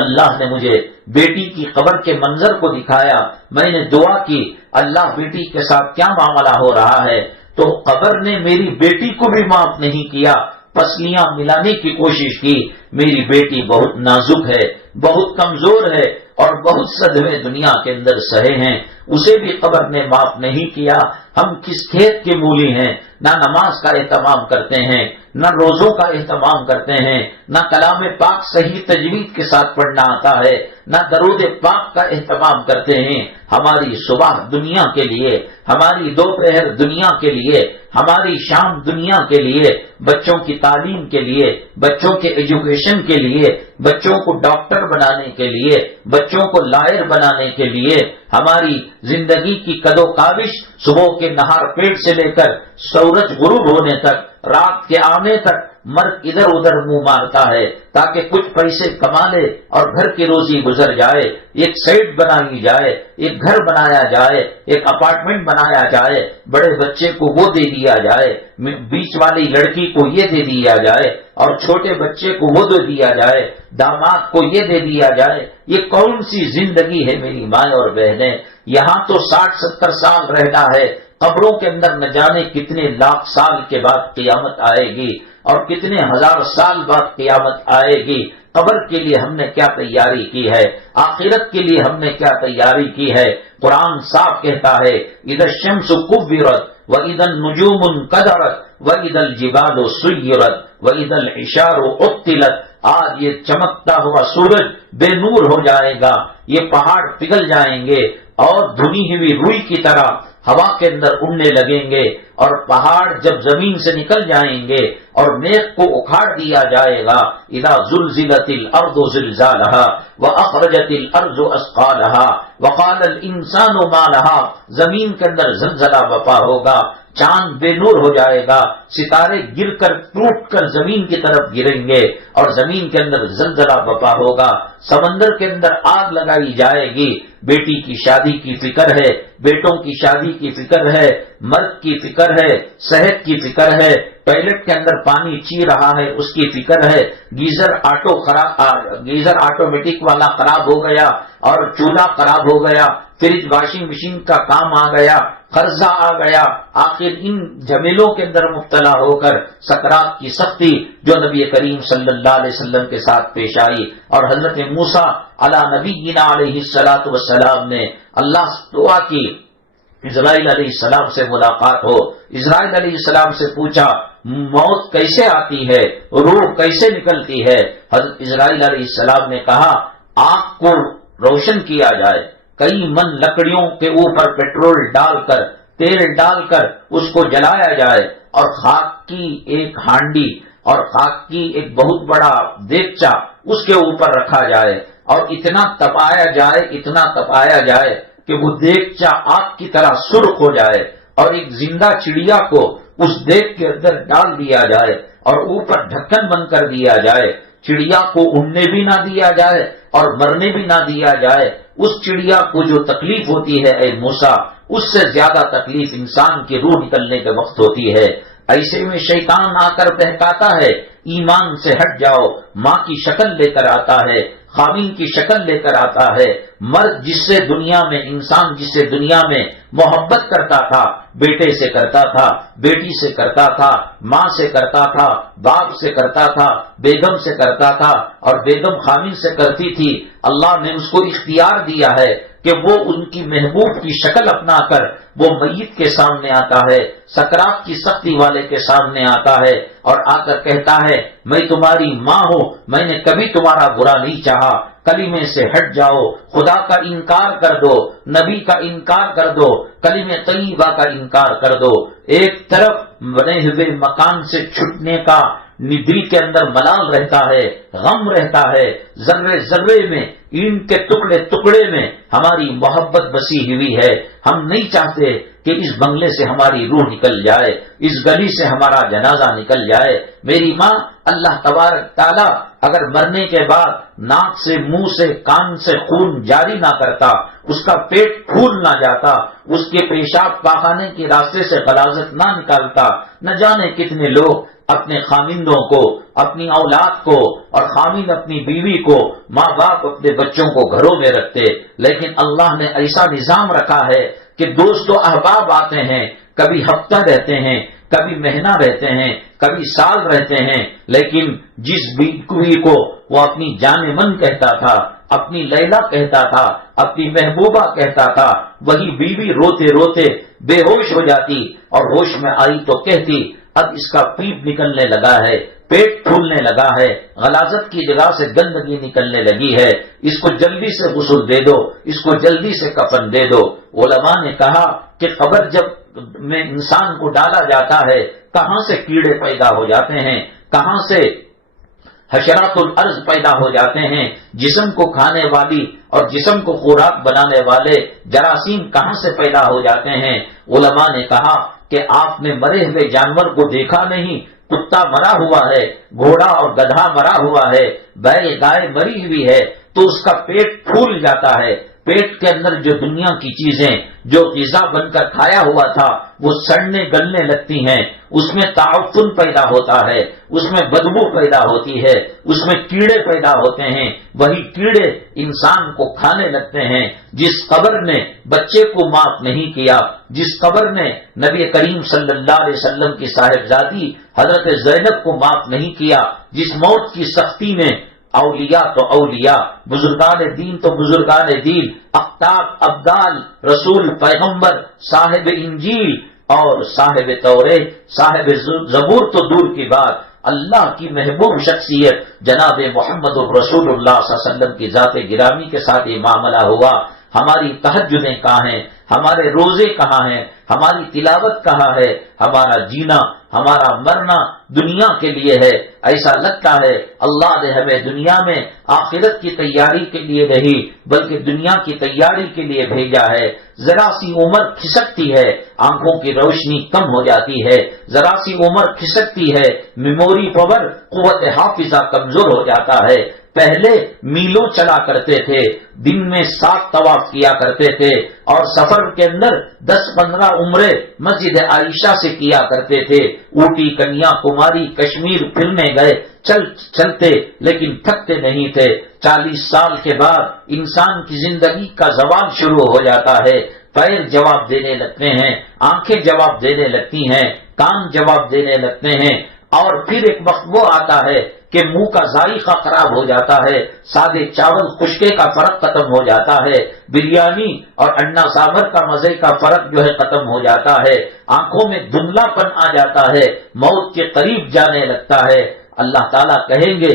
اللہ نے مجھے بیٹی کی قبر کے منظر کو دکھایا، میں نے دعا کی، اللہ بیٹی کے ساتھ کیا معاملہ ہو رہا ہے، تو قبر نے میری بیٹی کو بھی معاف نہیں کیا، پسلیاں ملانے کی کوشش کی۔ میری بیٹی بہت نازک ہے، بہت کمزور ہے اور بہت صدمے دنیا کے اندر سہے ہیں، اسے بھی قبر نے معاف نہیں کیا۔ ہم کس کھیت کے مولی ہیں، نہ نماز کا اہتمام کرتے ہیں، نہ روزوں کا اہتمام کرتے ہیں، نہ کلام پاک صحیح تجوید کے ساتھ پڑھنا آتا ہے، نہ درود پاک کا اہتمام کرتے ہیں۔ ہماری صبح دنیا کے لیے، ہماری دوپہر دنیا کے لیے، ہماری شام دنیا کے لیے، بچوں کی تعلیم کے لیے، بچوں کے ایجوکیشن کے لیے، بچوں کو ڈاکٹر بنانے کے لیے، بچوں کو لائر بنانے کے لیے، ہماری زندگی کی کد و کاوش صبح کے نہار پیٹ سے لے کر سورج غروب ہونے تک، رات کے آنے تک مرد ادھر ادھر منہ مارتا ہے تاکہ کچھ پیسے کما لے اور گھر کی روزی گزر جائے، ایک سائٹ بنائی جائے، ایک گھر بنایا جائے، ایک اپارٹمنٹ بنایا جائے، بڑے بچے کو وہ دے دیا جائے، بیچ والی لڑکی کو یہ دے دیا جائے اور چھوٹے بچے کو وہ دے دیا جائے، داماد کو یہ دے دیا جائے۔ یہ کون سی زندگی ہے میری ماں اور بہنیں؟ یہاں تو 60-70 سال رہنا ہے، قبروں کے اندر نہ جانے کتنے لاکھ سال کے بعد قیامت آئے گی اور کتنے ہزار سال بعد قیامت آئے گی۔ قبر کے لیے ہم نے کیا تیاری کی ہے؟ آخرت کے لیے ہم نے کیا تیاری کی ہے؟ قرآن صاف کہتا ہے، اذا الشمس کورت واذا النجوم انکدرت واذا الجبال سیرت واذا العشار عطلت۔ آج یہ چمکتا ہوا سورج بے نور ہو جائے گا، یہ پہاڑ پگھل جائیں گے اور دھنی ہوئی روئی کی طرح ہوا کے اندر اڑنے لگیں گے، اور پہاڑ جب زمین سے نکل جائیں گے اور میغ کو اکھاڑ دیا جائے گا، اذا زلزلت الارض زلزالها واخرجت الارض اثقالها وقال الانسان ما لها۔ زمین کے اندر زلزلہ برپا ہوگا، چاند بے نور ہو جائے گا، ستارے گر کر ٹوٹ کر زمین کی طرف گریں گے اور زمین کے اندر زلزلہ برپا ہوگا، سمندر کے اندر آگ لگائی جائے گی۔ بیٹی کی شادی کی فکر ہے، بیٹوں کی شادی کی فکر ہے، مرد کی فکر ہے، صحت کی فکر ہے، ٹوائلٹ کے اندر پانی چی رہا ہے اس کی فکر ہے، گیزر آٹومیٹک والا خراب ہو گیا اور چولہا خراب ہو گیا، فریج واشنگ مشین کا کام آ گیا، قرضہ آ گیا، آخر ان جھمیلوں کے اندر مبتلا ہو کر سکرات کی سختی جو نبی کریم صلی اللہ علیہ وسلم کے ساتھ پیش آئی، اور حضرت موسیٰ علی نبینا علیہ الصلوۃ والسلام نے اللہ سے دعا کی اسرائیل علیہ السلام سے ملاقات ہو۔ اسرائیل علیہ السلام سے پوچھا موت کیسے آتی ہے، روح کیسے نکلتی ہے؟ حضرت اسرائیل علیہ السلام نے کہا آگ کو روشن کیا جائے، کئی من لکڑیوں کے اوپر پیٹرول ڈال کر، تیل ڈال کر اس کو جلایا جائے اور خاک کی ایک ہانڈی اور خاک کی ایک بہت بڑا دیگچا اس کے اوپر رکھا جائے اور اتنا تپایا جائے کہ وہ دیگچا آگ کی طرح سرخ ہو جائے، اور ایک زندہ چڑیا کو اس دیگ کے اندر ڈال دیا جائے اور اوپر ڈھکن بند کر دیا جائے، چڑیا کو اڑنے بھی نہ دیا جائے اور مرنے بھی نہ دیا جائے۔ اس چڑیا کو جو تکلیف ہوتی ہے اے موسیٰ، اس سے زیادہ تکلیف انسان کی روح نکلنے کے وقت ہوتی ہے۔ ایسے میں شیطان آ کر بہکاتا ہے ایمان سے ہٹ جاؤ، ماں کی شکل لے کر آتا ہے، خامین کی شکل لے کر آتا ہے۔ مرد جس سے دنیا میں، انسان جس سے دنیا میں محبت کرتا تھا، بیٹے سے کرتا تھا، بیٹی سے کرتا تھا، ماں سے کرتا تھا، باپ سے کرتا تھا، بیگم سے کرتا تھا، اور بیگم خامین سے کرتی تھی، اللہ نے اس کو اختیار دیا ہے کہ وہ ان کی محبوب کی شکل اپنا کر وہ میت کے سامنے آتا ہے، سکرات کی سختی والے کے سامنے آتا ہے، اور آ کر کہتا ہے میں تمہاری ماں ہوں، میں نے کبھی تمہارا برا نہیں چاہا، کلمے سے ہٹ جاؤ، خدا کا انکار کر دو، نبی کا انکار کر دو، کلمہ طیبہ کا انکار کر دو۔ ایک طرف بنے ہوئے مکان سے چھٹنے کا دل کے اندر ملال رہتا ہے، غم رہتا ہے، ذرے ذرے میں، اینٹ کے ٹکڑے ٹکڑے میں ہماری محبت بسی ہوئی ہے۔ ہم نہیں چاہتے کہ اس بنگلے سے ہماری روح نکل جائے، اس گلی سے ہمارا جنازہ نکل جائے۔ میری ماں، اللہ تبارک تعالیٰ اگر مرنے کے بعد ناک سے، منہ سے، کان سے خون جاری نہ کرتا، اس کا پیٹ پھول نہ جاتا، اس کے پیشاب پاخانے کے راستے سے غلاظت نہ نکالتا، نہ جانے کتنے لوگ اپنے خامندوں کو، اپنی اولاد کو، اور خامند اپنی بیوی کو، ماں باپ اپنے بچوں کو گھروں میں رکھتے۔ لیکن اللہ نے ایسا نظام رکھا ہے کہ دوست و احباب آتے ہیں، کبھی ہفتہ رہتے ہیں، کبھی مہینہ رہتے ہیں، کبھی سال رہتے ہیں، لیکن جس بیوی کو وہ اپنی جان من کہتا تھا، اپنی لیلا کہتا تھا، اپنی محبوبہ کہتا تھا، وہی بیوی روتے روتے بے ہوش ہو جاتی، اور ہوش میں آئی تو کہتی اب اس کا پیپ نکلنے لگا ہے، پیٹ پھولنے لگا ہے، غلاظت کی جگہ سے گندگی نکلنے لگی ہے، اس کو جلدی سے غسل دے دو، اس کو جلدی سے کفن دے دو۔ علماء نے کہا کہ قبر جب میں انسان کو ڈالا جاتا ہے، کہاں سے کیڑے پیدا ہو جاتے ہیں، کہاں سے حشرات الارض پیدا ہو جاتے ہیں، جسم کو کھانے والی اور جسم کو خوراک بنانے والے جراثیم کہاں سے پیدا ہو جاتے ہیں۔ علماء نے کہا کہ آپ نے مرے ہوئے جانور کو دیکھا نہیں، کتا مرا ہوا ہے، گھوڑا اور گدھا مرا ہوا ہے، بیل گائے مری ہوئی ہے، تو اس کا پیٹ پھول جاتا ہے، پیٹ کے اندر جو دنیا کی چیزیں جو غذا بن کر کھایا ہوا تھا وہ سڑنے گلنے لگتی ہیں، اس میں تعفن پیدا ہوتا ہے، اس میں بدبو پیدا ہوتی ہے، اس میں کیڑے پیدا ہوتے ہیں، وہی کیڑے انسان کو کھانے لگتے ہیں۔ جس قبر نے بچے کو معاف نہیں کیا، جس قبر نے نبی کریم صلی اللہ علیہ وسلم کی صاحبزادی حضرت زینب کو معاف نہیں کیا، جس موت کی سختی میں اولیاء تو اولیاء، بزرگان دین تو بزرگان دین، اقطاب، ابدال، رسول، پیغمبر، صاحب انجیل اور صاحب توریت، صاحب زبور تو دور کی بات، اللہ کی محبوب شخصیت جناب محمد الرسول اللہ صلی اللہ علیہ وسلم کی ذات گرامی کے ساتھ یہ معاملہ ہوا۔ ہماری تہجدیں کہاں ہیں، ہمارے روزے کہاں ہیں، ہماری تلاوت کہاں ہے، ہمارا جینا، ہمارا مرنا دنیا کے لیے ہے۔ ایسا لگتا ہے اللہ نے ہمیں دنیا میں آخرت کی تیاری کے لیے نہیں بلکہ دنیا کی تیاری کے لیے بھیجا ہے۔ ذرا سی عمر کھسکتی ہے، آنکھوں کی روشنی کم ہو جاتی ہے، ذرا سی عمر کھسکتی ہے، میموری پاور، قوت حافظہ کمزور ہو جاتا ہے۔ پہلے میلوں چلا کرتے تھے، دن میں 7 طواف کیا کرتے تھے، اور سفر کے اندر 10-15 عمرے مسجد عائشہ سے کیا کرتے تھے۔ اوٹی، کنیا کماری، کشمیر پھرنے گئے، چلتے لیکن تھکتے نہیں تھے۔ 40 سال کے بعد انسان کی زندگی کا زوال شروع ہو جاتا ہے، پیر جواب دینے لگتے ہیں، آنکھیں جواب دینے لگتی ہیں، کان جواب دینے لگتے ہیں، اور پھر ایک وقت وہ آتا ہے کہ منہ کا ذائقہ خراب ہو جاتا ہے، سادے چاول خشکے کا فرق ختم ہو جاتا ہے، بریانی اور انڈا سامبر کا مزے کا فرق جو ہے ختم ہو جاتا ہے، آنکھوں میں دھندلا پن آ جاتا ہے، موت کے قریب جانے لگتا ہے۔ اللہ تعالیٰ کہیں گے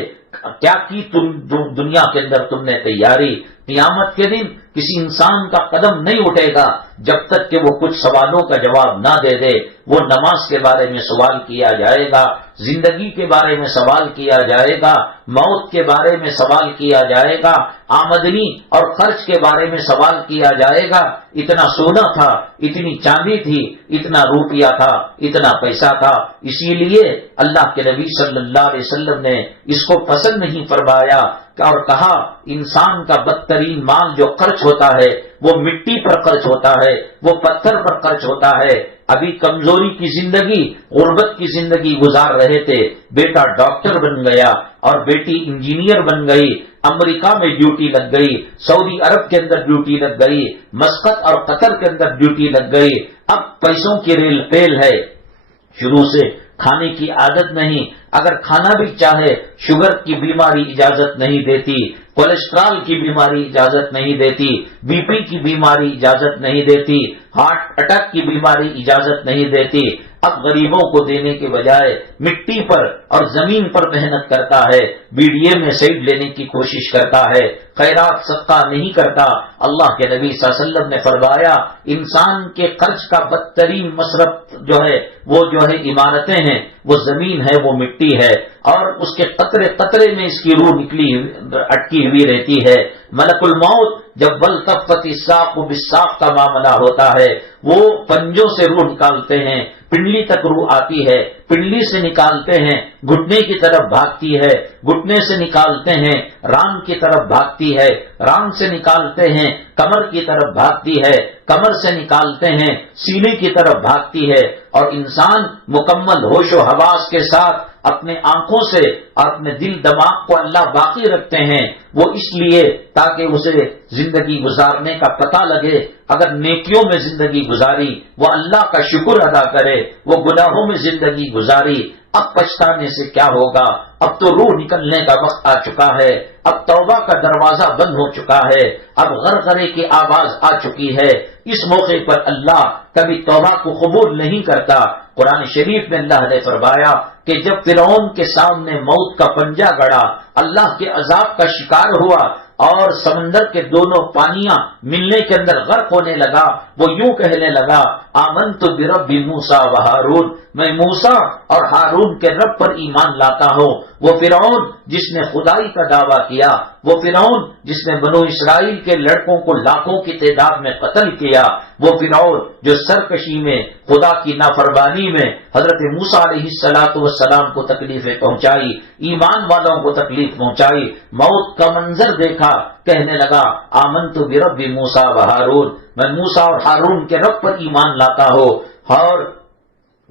کیا کی تم دنیا کے اندر تم نے تیاری؟ قیامت کے دن کسی انسان کا قدم نہیں اٹھے گا جب تک کہ وہ کچھ سوالوں کا جواب نہ دے دے۔ وہ نماز کے بارے میں سوال کیا جائے گا، زندگی کے بارے میں سوال کیا جائے گا، موت کے بارے میں سوال کیا جائے گا، آمدنی اور خرچ کے بارے میں سوال کیا جائے گا۔ اتنا سونا تھا، اتنی چاندی تھی، اتنا روپیہ تھا، اتنا پیسہ تھا۔ اسی لیے اللہ کے نبی صلی اللہ علیہ وسلم نے اس کو پسند نہیں فرمایا اور کہا انسان کا بدترین مال جو خرچ ہوتا ہے وہ مٹی پر خرچ ہوتا ہے، وہ پتھر پر خرچ ہوتا ہے۔ ابھی کمزوری کی زندگی، غربت کی زندگی گزار رہے تھے، بیٹا ڈاکٹر بن گیا اور بیٹی انجینئر بن گئی، امریکہ میں ڈیوٹی لگ گئی، سعودی عرب کے اندر ڈیوٹی لگ گئی، مسقط اور قطر کے اندر ڈیوٹی لگ گئی۔ اب پیسوں کی ریل پیل ہے، شروع سے کھانے کی عادت نہیں، اگر کھانا بھی چاہے شوگر کی بیماری اجازت نہیں دیتی، کولیسٹرول کی بیماری اجازت نہیں دیتی، بی پی کی بیماری اجازت نہیں دیتی، ہارٹ اٹیک کی بیماری اجازت نہیں دیتی۔ اب غریبوں کو دینے کے بجائے مٹی پر اور زمین پر محنت کرتا ہے، بی ڈی اے میں سیٹ لینے کی کوشش کرتا ہے، خیرات صدقہ نہیں کرتا۔ اللہ کے نبی صلی اللہ علیہ وسلم نے فرمایا انسان کے خرچ کا بدترین مصرف جو ہے وہ عمارتیں ہیں، وہ زمین ہے، وہ مٹی ہے، اور اس کے قطرے قطرے میں اس کی روح اٹکی ہوئی رہتی ہے۔ ملک الموت جب والتفت الساق بالساق کا معاملہ ہوتا ہے، وہ پنجوں سے روح نکالتے ہیں، پنڈلی تک روح آتی ہے، پنڈلی سے نکالتے ہیں گھٹنے کی طرف بھاگتی ہے، گھٹنے سے نکالتے ہیں ران کی طرف بھاگتی ہے، ران سے نکالتے ہیں کمر کی طرف بھاگتی ہے، کمر سے نکالتے ہیں سینے کی طرف بھاگتی ہے، اور انسان مکمل ہوش و حواس کے ساتھ اپنے آنکھوں سے اور اپنے دل دماغ کو اللہ باقی رکھتے ہیں، وہ اس لیے تاکہ اسے زندگی گزارنے کا پتہ لگے۔ اگر نیکیوں میں زندگی گزاری وہ اللہ کا شکر ادا کرے، وہ گناہوں میں زندگی گزاری اب پچھتانے سے کیا ہوگا؟ اب تو روح نکلنے کا وقت آ چکا ہے، اب توبہ کا دروازہ بند ہو چکا ہے، اب غرغرے کی آواز آ چکی ہے۔ اس موقع پر اللہ کبھی توبہ کو قبول نہیں کرتا۔ قرآن شریف میں اللہ نے فرمایا کہ جب فرعون کے سامنے موت کا پنجہ گڑا، اللہ کے عذاب کا شکار ہوا اور سمندر کے دونوں پانیاں ملنے کے اندر غرق ہونے لگا، وہ یوں کہنے لگا آمنت برب موسیٰ و ہارون، میں موسیٰ اور ہارون کے رب پر ایمان لاتا ہوں۔ وہ فرعون جس نے خدائی کا دعویٰ کیا، وہ فرعون جس نے بنو اسرائیل کے لڑکوں کو لاکھوں کی تعداد میں قتل کیا، وہ فرعون جو سرکشی میں خدا کی نافرمانی میں حضرت موسیٰ علیہ السلام کو تکلیفیں پہنچائی، ایمان والوں کو تکلیف پہنچائی، موت کا منظر دیکھا، کہنے لگا آمنت برب موسیٰ و ہارون، میں موسیٰ اور ہارون کے رب پر ایمان لاتا ہوں۔ اور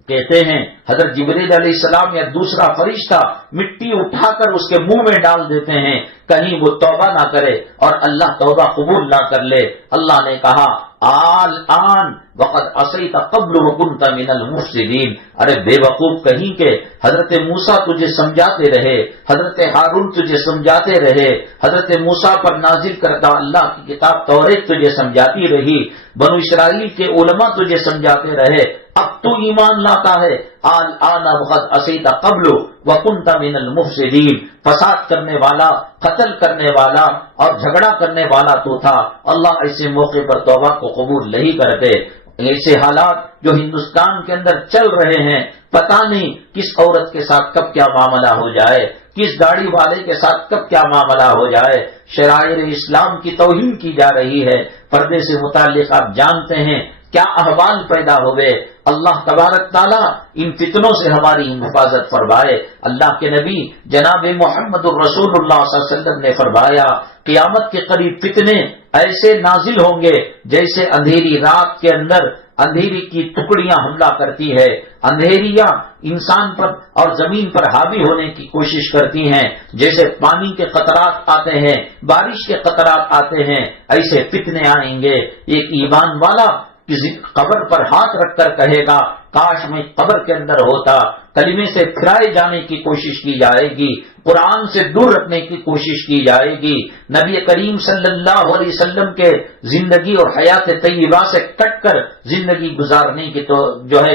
کہتے ہیں حضرت جبریل علیہ السلام یا دوسرا فرشتہ مٹی اٹھا کر اس کے منہ میں ڈال دیتے ہیں کہیں وہ توبہ نہ کرے اور اللہ توبہ قبول نہ کر لے۔ اللہ نے کہا آن وقد عصیت قبل وکنت من المفسدین، ارے بے وقوف کہیں کہ حضرت موسیٰ تجھے سمجھاتے رہے، حضرت ہارون تجھے سمجھاتے رہے، حضرت موسیٰ پر نازل کردہ اللہ کی کتاب توریت تجھے سمجھاتی رہی، بنو اسرائیل کے علماء تجھے سمجھاتے رہے، اب تو ایمان لاتا ہے۔ آن وقد عصیت قبل وکنت من المفسدین، فساد کرنے والا، قتل کرنے والا اور جھگڑا کرنے والا تو تھا۔ اللہ ایسے موقع پر توبہ کو قبول نہیں کرتے۔ ایسے حالات جو ہندوستان کے اندر چل رہے ہیں، پتہ نہیں کس عورت کے ساتھ کب کیا معاملہ ہو جائے، کس گاڑی والے کے ساتھ کب کیا معاملہ ہو جائے۔ شرائع اسلام کی توہین کی جا رہی ہے۔ پردے سے متعلق آپ جانتے ہیں کیا احوال پیدا ہوئے۔ اللہ تبارک تعالیٰ ان فتنوں سے ہماری حفاظت فرمائے۔ اللہ کے نبی جناب محمد الرسول اللہ صلی اللہ علیہ وسلم نے فرمایا قیامت کے قریب فتنے ایسے نازل ہوں گے جیسے اندھیری رات کے اندر اندھیری کی ٹکڑیاں حملہ کرتی ہے، اندھیریاں انسان پر اور زمین پر حاوی ہونے کی کوشش کرتی ہیں، جیسے پانی کے قطرات آتے ہیں، بارش کے قطرات آتے ہیں، ایسے فتنے آئیں گے۔ ایک ایمان والا قبر پر ہاتھ رکھ کر کہے گا کاش میں قبر کے اندر ہوتا، کلمے سے پھرائے جانے کی کوشش کی جائے گی، قرآن سے دور رکھنے کی کوشش کی جائے گی، نبی کریم صلی اللہ علیہ وسلم کے زندگی اور حیات طیبہ سے کٹ کر زندگی گزارنے کی تو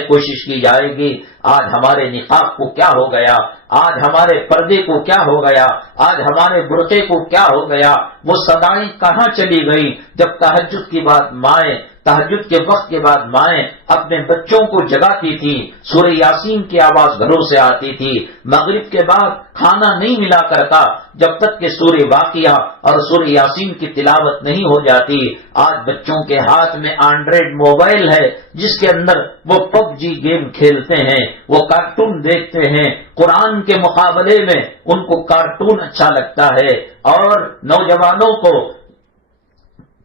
کوشش کی جائے گی۔ آج ہمارے نقاب کو کیا ہو گیا، آج ہمارے پردے کو کیا ہو گیا، آج ہمارے برقعے کو کیا ہو گیا، وہ صدائیں کہاں چلی گئی جب تہجد کی بات مائیں تہجد کے وقت کے بعد مائیں اپنے بچوں کو جگاتی تھی، سورہ یاسین کی آواز گھروں سے آتی تھی، مغرب کے بعد کھانا نہیں ملا کرتا جب تک کہ سورہ واقعہ اور سورہ یاسین کی تلاوت نہیں ہو جاتی۔ آج بچوں کے ہاتھ میں اینڈرائڈ موبائل ہے جس کے اندر وہ پب جی گیم کھیلتے ہیں، وہ کارٹون دیکھتے ہیں، قرآن کے مقابلے میں ان کو کارٹون اچھا لگتا ہے، اور نوجوانوں کو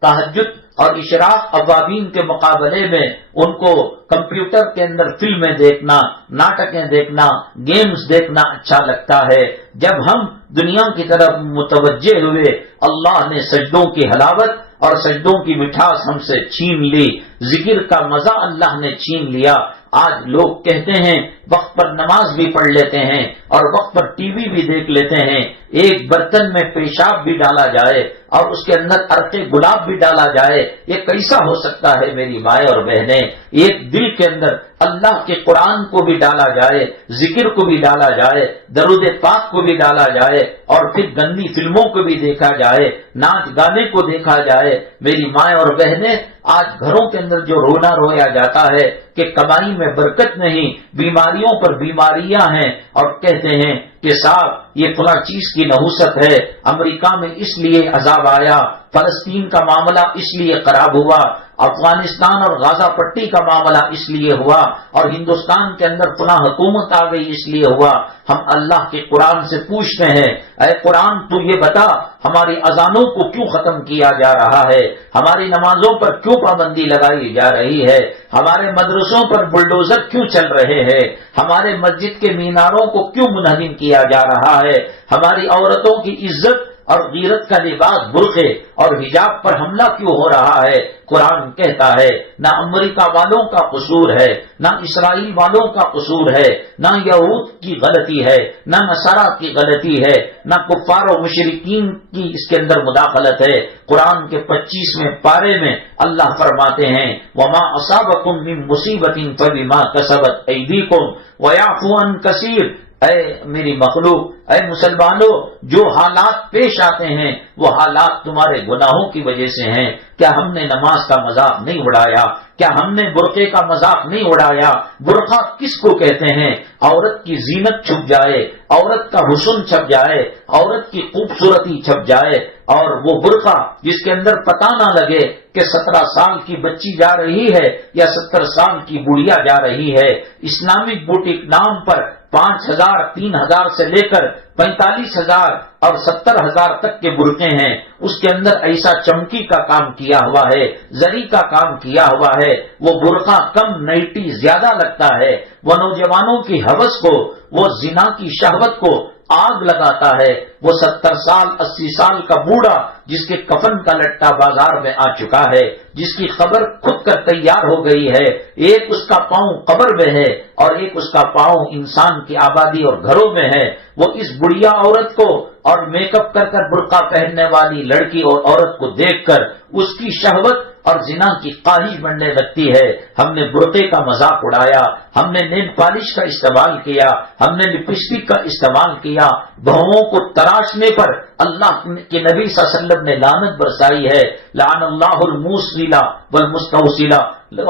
تہجد اور اشراق اوابین کے مقابلے میں ان کو کمپیوٹر کے اندر فلمیں دیکھنا، ناٹکیں دیکھنا، گیمز دیکھنا اچھا لگتا ہے۔ جب ہم دنیا کی طرف متوجہ ہوئے، اللہ نے سجدوں کی حلاوت اور سجدوں کی مٹھاس ہم سے چھین لی، ذکر کا مزہ اللہ نے چھین لیا۔ آج لوگ کہتے ہیں وقت پر نماز بھی پڑھ لیتے ہیں اور وقت پر ٹی وی بھی دیکھ لیتے ہیں، ایک برتن میں پیشاب بھی ڈالا جائے اور اس کے اندر عرق گلاب بھی ڈالا جائے، یہ کیسا ہو سکتا ہے میری مائیں اور بہنیں؟ ایک دل کے اندر اللہ کے قرآن کو بھی ڈالا جائے، ذکر کو بھی ڈالا جائے، درود پاک کو بھی ڈالا جائے اور پھر گندی فلموں کو بھی دیکھا جائے، ناچ گانے کو دیکھا جائے۔ میری مائیں اور بہنیں، آج گھروں کے اندر جو رونا رویا جاتا ہے کہ کمائی میں برکت نہیں، بیماریوں پر بیماریاں ہیں، اور کہتے ہیں کہ صاحب یہ فلاں چیز کی نحوست ہے، امریکہ میں اس لیے عذاب آیا، فلسطین کا معاملہ اس لیے خراب ہوا، افغانستان اور غازہ پٹی کا معاملہ اس لیے ہوا، اور ہندوستان کے اندر فلاں حکومت آ گئی اس لیے ہوا۔ ہم اللہ کے قرآن سے پوچھتے ہیں، اے قرآن تو یہ بتا ہماری اذانوں کو کیوں ختم کیا جا رہا ہے، ہماری نمازوں پر کیوں پابندی لگائی جا رہی ہے، ہمارے مدرسوں پر بلڈوزر کیوں چل رہے ہیں، ہمارے مسجد کے میناروں کو کیوں منہدم کیا جا رہا ہے، ہماری عورتوں کی عزت اور غیرت کا لباس برقعے اور حجاب پر حملہ کیوں ہو رہا ہے؟ قرآن کہتا ہے نہ امریکہ والوں کا قصور ہے، نہ اسرائیل والوں کا قصور ہے، نہ یہود کی غلطی ہے، نہ نصارہ کی غلطی ہے، نہ کفار و مشرکین کی اس کے اندر مداخلت ہے۔ قرآن کے 25ویں پارے میں اللہ فرماتے ہیں وَمَا أَصَابَكُم مِّن مُّصِيبَةٍ فَبِمَا كَسَبَتْ أَيْدِيكُمْ وَيَعْفُو عَن كَثِيرٍ۔ اے میری مخلوق، اے مسلمانوں، جو حالات پیش آتے ہیں وہ حالات تمہارے گناہوں کی وجہ سے ہیں۔ کیا ہم نے نماز کا مذاق نہیں اڑایا؟ کیا ہم نے برقعے کا مذاق نہیں اڑایا؟ برقع کس کو کہتے ہیں؟ عورت کی زینت چھپ جائے، عورت کا حسن چھپ جائے، عورت کی خوبصورتی چھپ جائے، اور وہ برقع جس کے اندر پتہ نہ لگے کہ 17 سال کی بچی جا رہی ہے یا 70 سال کی بڑھیا جا رہی ہے۔ اسلامک بوٹیک نام پر 5,000 3,000 سے لے کر 45,000 اور 70,000 تک کے برقعے ہیں، اس کے اندر ایسا چمکی کا کام کیا ہوا ہے، زری کا کام کیا ہوا ہے، وہ برقع کم نائٹی زیادہ لگتا ہے، وہ نوجوانوں کی ہوس کو، وہ زنا کی شہوت کو آگ لگاتا ہے۔ وہ 70 سال 80 سال کا بوڑھا جس کے کفن کا لٹا بازار میں آ چکا ہے، جس کی قبر خود کر تیار ہو گئی ہے، ایک اس کا پاؤں قبر میں ہے اور ایک اس کا پاؤں انسان کی آبادی اور گھروں میں ہے، وہ اس بڑھیا عورت کو اور میک اپ کر کر برقع پہننے والی لڑکی اور عورت کو دیکھ کر اس کی شہوت اور زنا کی خواہش بڑھنے لگتی ہے۔ ہم نے برقعے کا مذاق اڑایا، ہم نے نیل پالش کا استعمال کیا، ہم نے لپسٹک کا استعمال کیا، بھووں کو تراشنے پر اللہ کے نبی صلی اللہ علیہ وسلم نے لعنت برسائی ہے، لعن اللہ الموسلہ والمستوسلہ،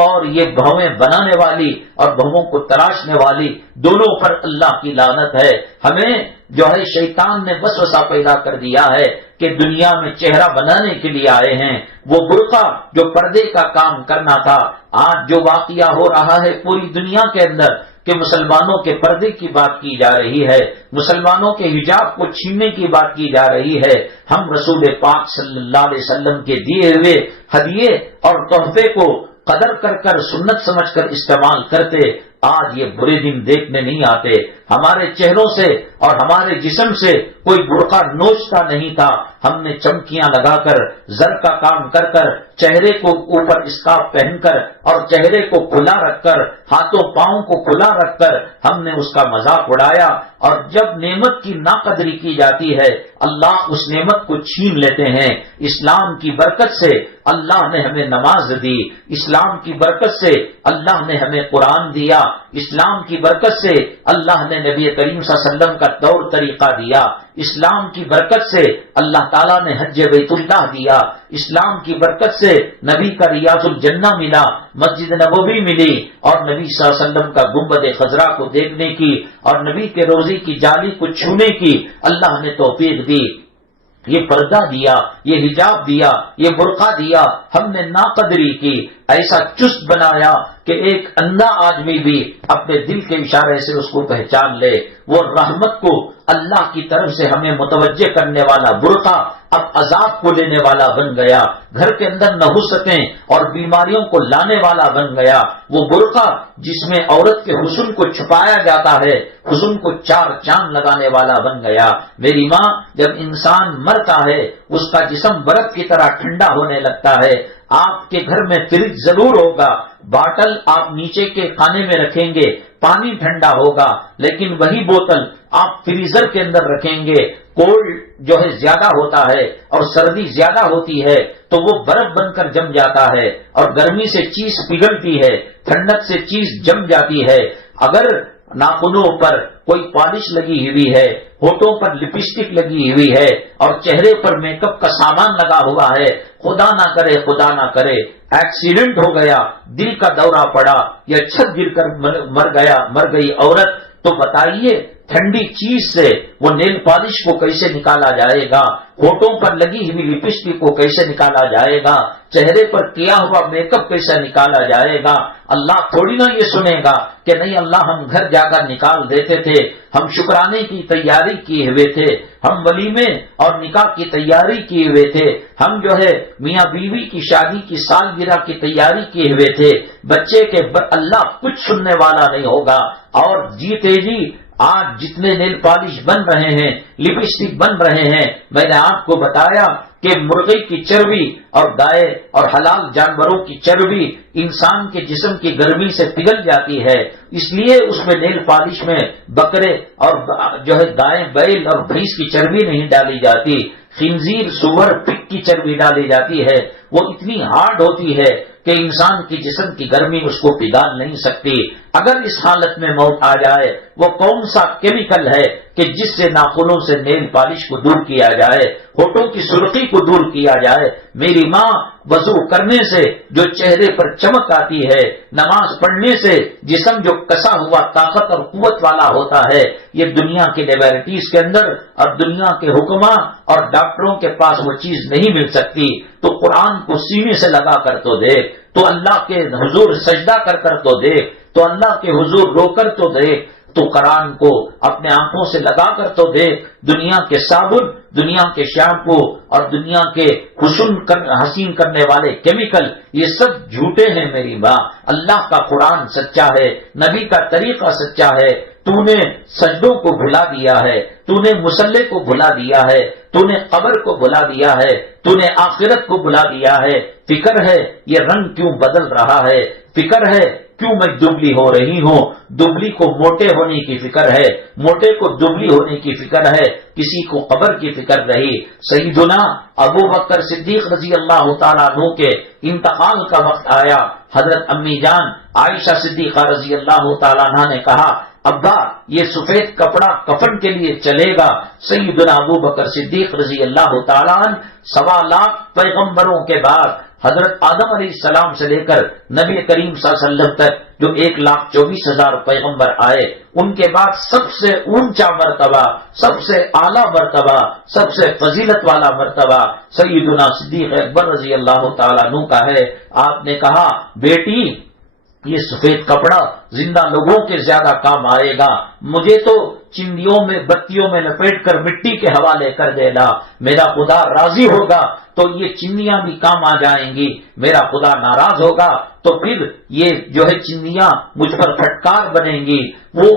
اور یہ بھویں بنانے والی اور بھووں کو تراشنے والی دونوں پر اللہ کی لعنت ہے۔ ہمیں جو ہے شیطان نے وسوسہ پیدا کر دیا ہے کہ دنیا میں چہرہ بنانے کے لیے آئے ہیں، وہ برقع جو پردے کا کام کرنا تھا، آج جو واقعہ ہو رہا ہے پوری دنیا کے اندر کہ مسلمانوں کے پردے کی بات کی جا رہی ہے، مسلمانوں کے حجاب کو چھیننے کی بات کی جا رہی ہے۔ ہم رسول پاک صلی اللہ علیہ وسلم کے دیے ہوئے ہدیے اور تحفے کو قدر کر کر سنت سمجھ کر استعمال کرتے، آج یہ برے دن دیکھنے نہیں آتے۔ ہمارے چہروں سے اور ہمارے جسم سے کوئی برقع نوچتا نہیں تھا، ہم نے چمکیاں لگا کر، زر کا کام کر کر، چہرے کو اوپر اسکارف پہن کر اور چہرے کو کھلا رکھ کر، ہاتھوں پاؤں کو کھلا رکھ کر ہم نے اس کا مذاق اڑایا، اور جب نعمت کی ناقدری کی جاتی ہے اللہ اس نعمت کو چھین لیتے ہیں۔ اسلام کی برکت سے اللہ نے ہمیں نماز دی، اسلام کی برکت سے اللہ نے ہمیں قرآن دیا، اسلام کی برکت سے اللہ نے نبی کریم صلی اللہ علیہ وسلم کا طور طریقہ دیا، اسلام کی برکت سے اللہ تعالیٰ نے حج بیت اللہ دیا، اسلام کی برکت سے نبی کا ریاض الجنہ ملا، مسجد نبوی ملی، اور نبی صلی اللہ علیہ وسلم کا گنبد خضرا کو دیکھنے کی اور نبی کے روضے کی جالی کو چھونے کی اللہ نے توفیق دی۔ یہ پردہ دیا، یہ حجاب دیا، یہ برقع دیا، ہم نے ناقدری کی، ایسا چست بنایا کہ ایک اندھا آدمی بھی اپنے دل کے اشارے سے اس کو پہچان لے۔ وہ رحمت کو اللہ کی طرف سے ہمیں متوجہ کرنے والا برقع اب عذاب کو لینے والا بن گیا، گھر کے اندر نحوستیں اور بیماریوں کو لانے والا بن گیا۔ وہ برقع جس میں عورت کے حسن کو چھپایا جاتا ہے، حسن کو چار چاند لگانے والا بن گیا۔ میری ماں، جب انسان مرتا ہے اس کا جسم برف کی طرح ٹھنڈا ہونے لگتا ہے۔ آپ کے گھر میں فریج ضرور ہوگا، باٹل آپ نیچے کے خانے میں رکھیں گے، پانی ٹھنڈا ہوگا، لیکن وہی بوتل آپ فریزر کے اندر رکھیں گے، کولڈ جو ہے زیادہ ہوتا ہے اور سردی زیادہ ہوتی ہے تو وہ برف بن کر جم جاتا ہے، اور گرمی سے چیز پگھلتی ہے، ٹھنڈک سے چیز جم جاتی ہے۔ اگر ناخنوں پر کوئی پالش لگی ہوئی ہے، ہونٹوں پر لپسٹک لگی ہوئی ہے اور چہرے پر میک اپ کا سامان لگا ہوا ہے، خدا نہ کرے ایکسیڈنٹ ہو گیا، دل کا دورہ پڑا یا چھت گر کر مر گئی عورت، تو بتائیے ٹھنڈی چیز سے وہ نیل پالش کو کیسے نکالا جائے گا، ہونٹوں پر لگی ہوئی لپسٹک کو کیسے نکالا جائے گا، چہرے پر کیا ہوا میک اپ کیسے نکالا جائے گا؟ اللہ تھوڑی نہ یہ سنے گا کہ نہیں اللہ ہم گھر جا کر نکال دیتے تھے، ہم شکرانے کی تیاری کیے ہوئے تھے، ہم ولیمے اور نکاح کی تیاری کیے ہوئے تھے، ہم جو ہے میاں بیوی کی شادی کی سالگرہ کی تیاری کیے ہوئے تھے، بچے کے اللہ کچھ سننے والا نہیں ہوگا۔ اور جیتے جی آج جتنے نیل پالش بن رہے ہیں، لپسٹک بن رہے ہیں، میں نے آپ کو بتایا کہ مرغی کی چربی اور گائے اور حلال جانوروں کی چربی انسان کے جسم کی گرمی سے پگھل جاتی ہے، اس لیے اس میں نیل پالش میں بکرے اور جو ہے گائے بیل اور بھینس کی چربی نہیں ڈالی جاتی، خنزیر سور پگ کی چربی ڈالی جاتی ہے، وہ اتنی ہارڈ ہوتی ہے کہ انسان کی جسم کی گرمی اس کو پگھال نہیں سکتی۔ اگر اس حالت میں موت آ جائے، وہ کون سا کیمیکل ہے کہ جس سے ناخنوں سے نیل پالش کو دور کیا جائے، ہونٹوں کی سرخی کو دور کیا جائے؟ میری ماں، وضو کرنے سے جو چہرے پر چمک آتی ہے، نماز پڑھنے سے جسم جو کسا ہوا طاقت اور قوت والا ہوتا ہے، یہ دنیا کے لیبارٹریز کے اندر اور دنیا کے حکماں اور ڈاکٹروں کے پاس وہ چیز نہیں مل سکتی۔ تو قرآن کو سینے سے لگا کر تو دیکھ، تو اللہ کے حضور سجدہ کر تو دیکھ، تو اللہ کے حضور رو کر تو دیکھ، تو قرآن کو اپنے آنکھوں سے لگا کر تو دیکھ۔ دنیا کے صابن، دنیا کے شیمپو اور دنیا کے حسین کرنے والے کیمیکل، یہ سب جھوٹے ہیں میری ماں۔ اللہ کا قرآن سچا ہے، نبی کا طریقہ سچا ہے۔ تو نے سجدوں کو بھلا دیا ہے، تو نے مصلی کو بھلا دیا ہے، تو نے قبر کو بھلا دیا ہے، تو نے آخرت کو بھلا دیا ہے۔ فکر ہے یہ رنگ کیوں بدل رہا ہے، فکر ہے کیوں میں دبلی ہو رہی ہوں، دبلی کو موٹے ہونے کی فکر ہے، موٹے کو دبلی ہونے کی فکر ہے، کسی کو قبر کی فکر رہی۔ سیدنا ابو بکر صدیق رضی اللہ تعالیٰ عنہ کے انتقال کا وقت آیا، حضرت امی جان عائشہ صدیقہ رضی اللہ تعالیٰ عنہ نے کہا ابا یہ سفید کپڑا کفن کے لیے چلے گا۔ سیدنا ابو بکر صدیق رضی اللہ تعالیٰ عنہ 1.25 لاکھ پیغمبروں کے بعد حضرت آدم علیہ السلام سے لے کر نبی کریم صلی اللہ علیہ وسلم تک جو 1,24,000 پیغمبر آئے، ان کے بعد سب سے اونچا مرتبہ، سب سے اعلیٰ مرتبہ، سب سے فضیلت والا مرتبہ سیدنا صدیق اکبر رضی اللہ تعالیٰ عنہ کا ہے۔ آپ نے کہا بیٹی یہ سفید کپڑا زندہ لوگوں کے زیادہ کام آئے گا، مجھے تو چندیوں میں بتیوں میں لپیٹ کر مٹی کے حوالے کر دینا، میرا خدا راضی ہوگا تو یہ چندیاں بھی کام آ جائیں گی، میرا خدا ناراض ہوگا تو پھر یہ جو ہے چندیاں مجھ پر پھٹکار بنیں گی۔ وہ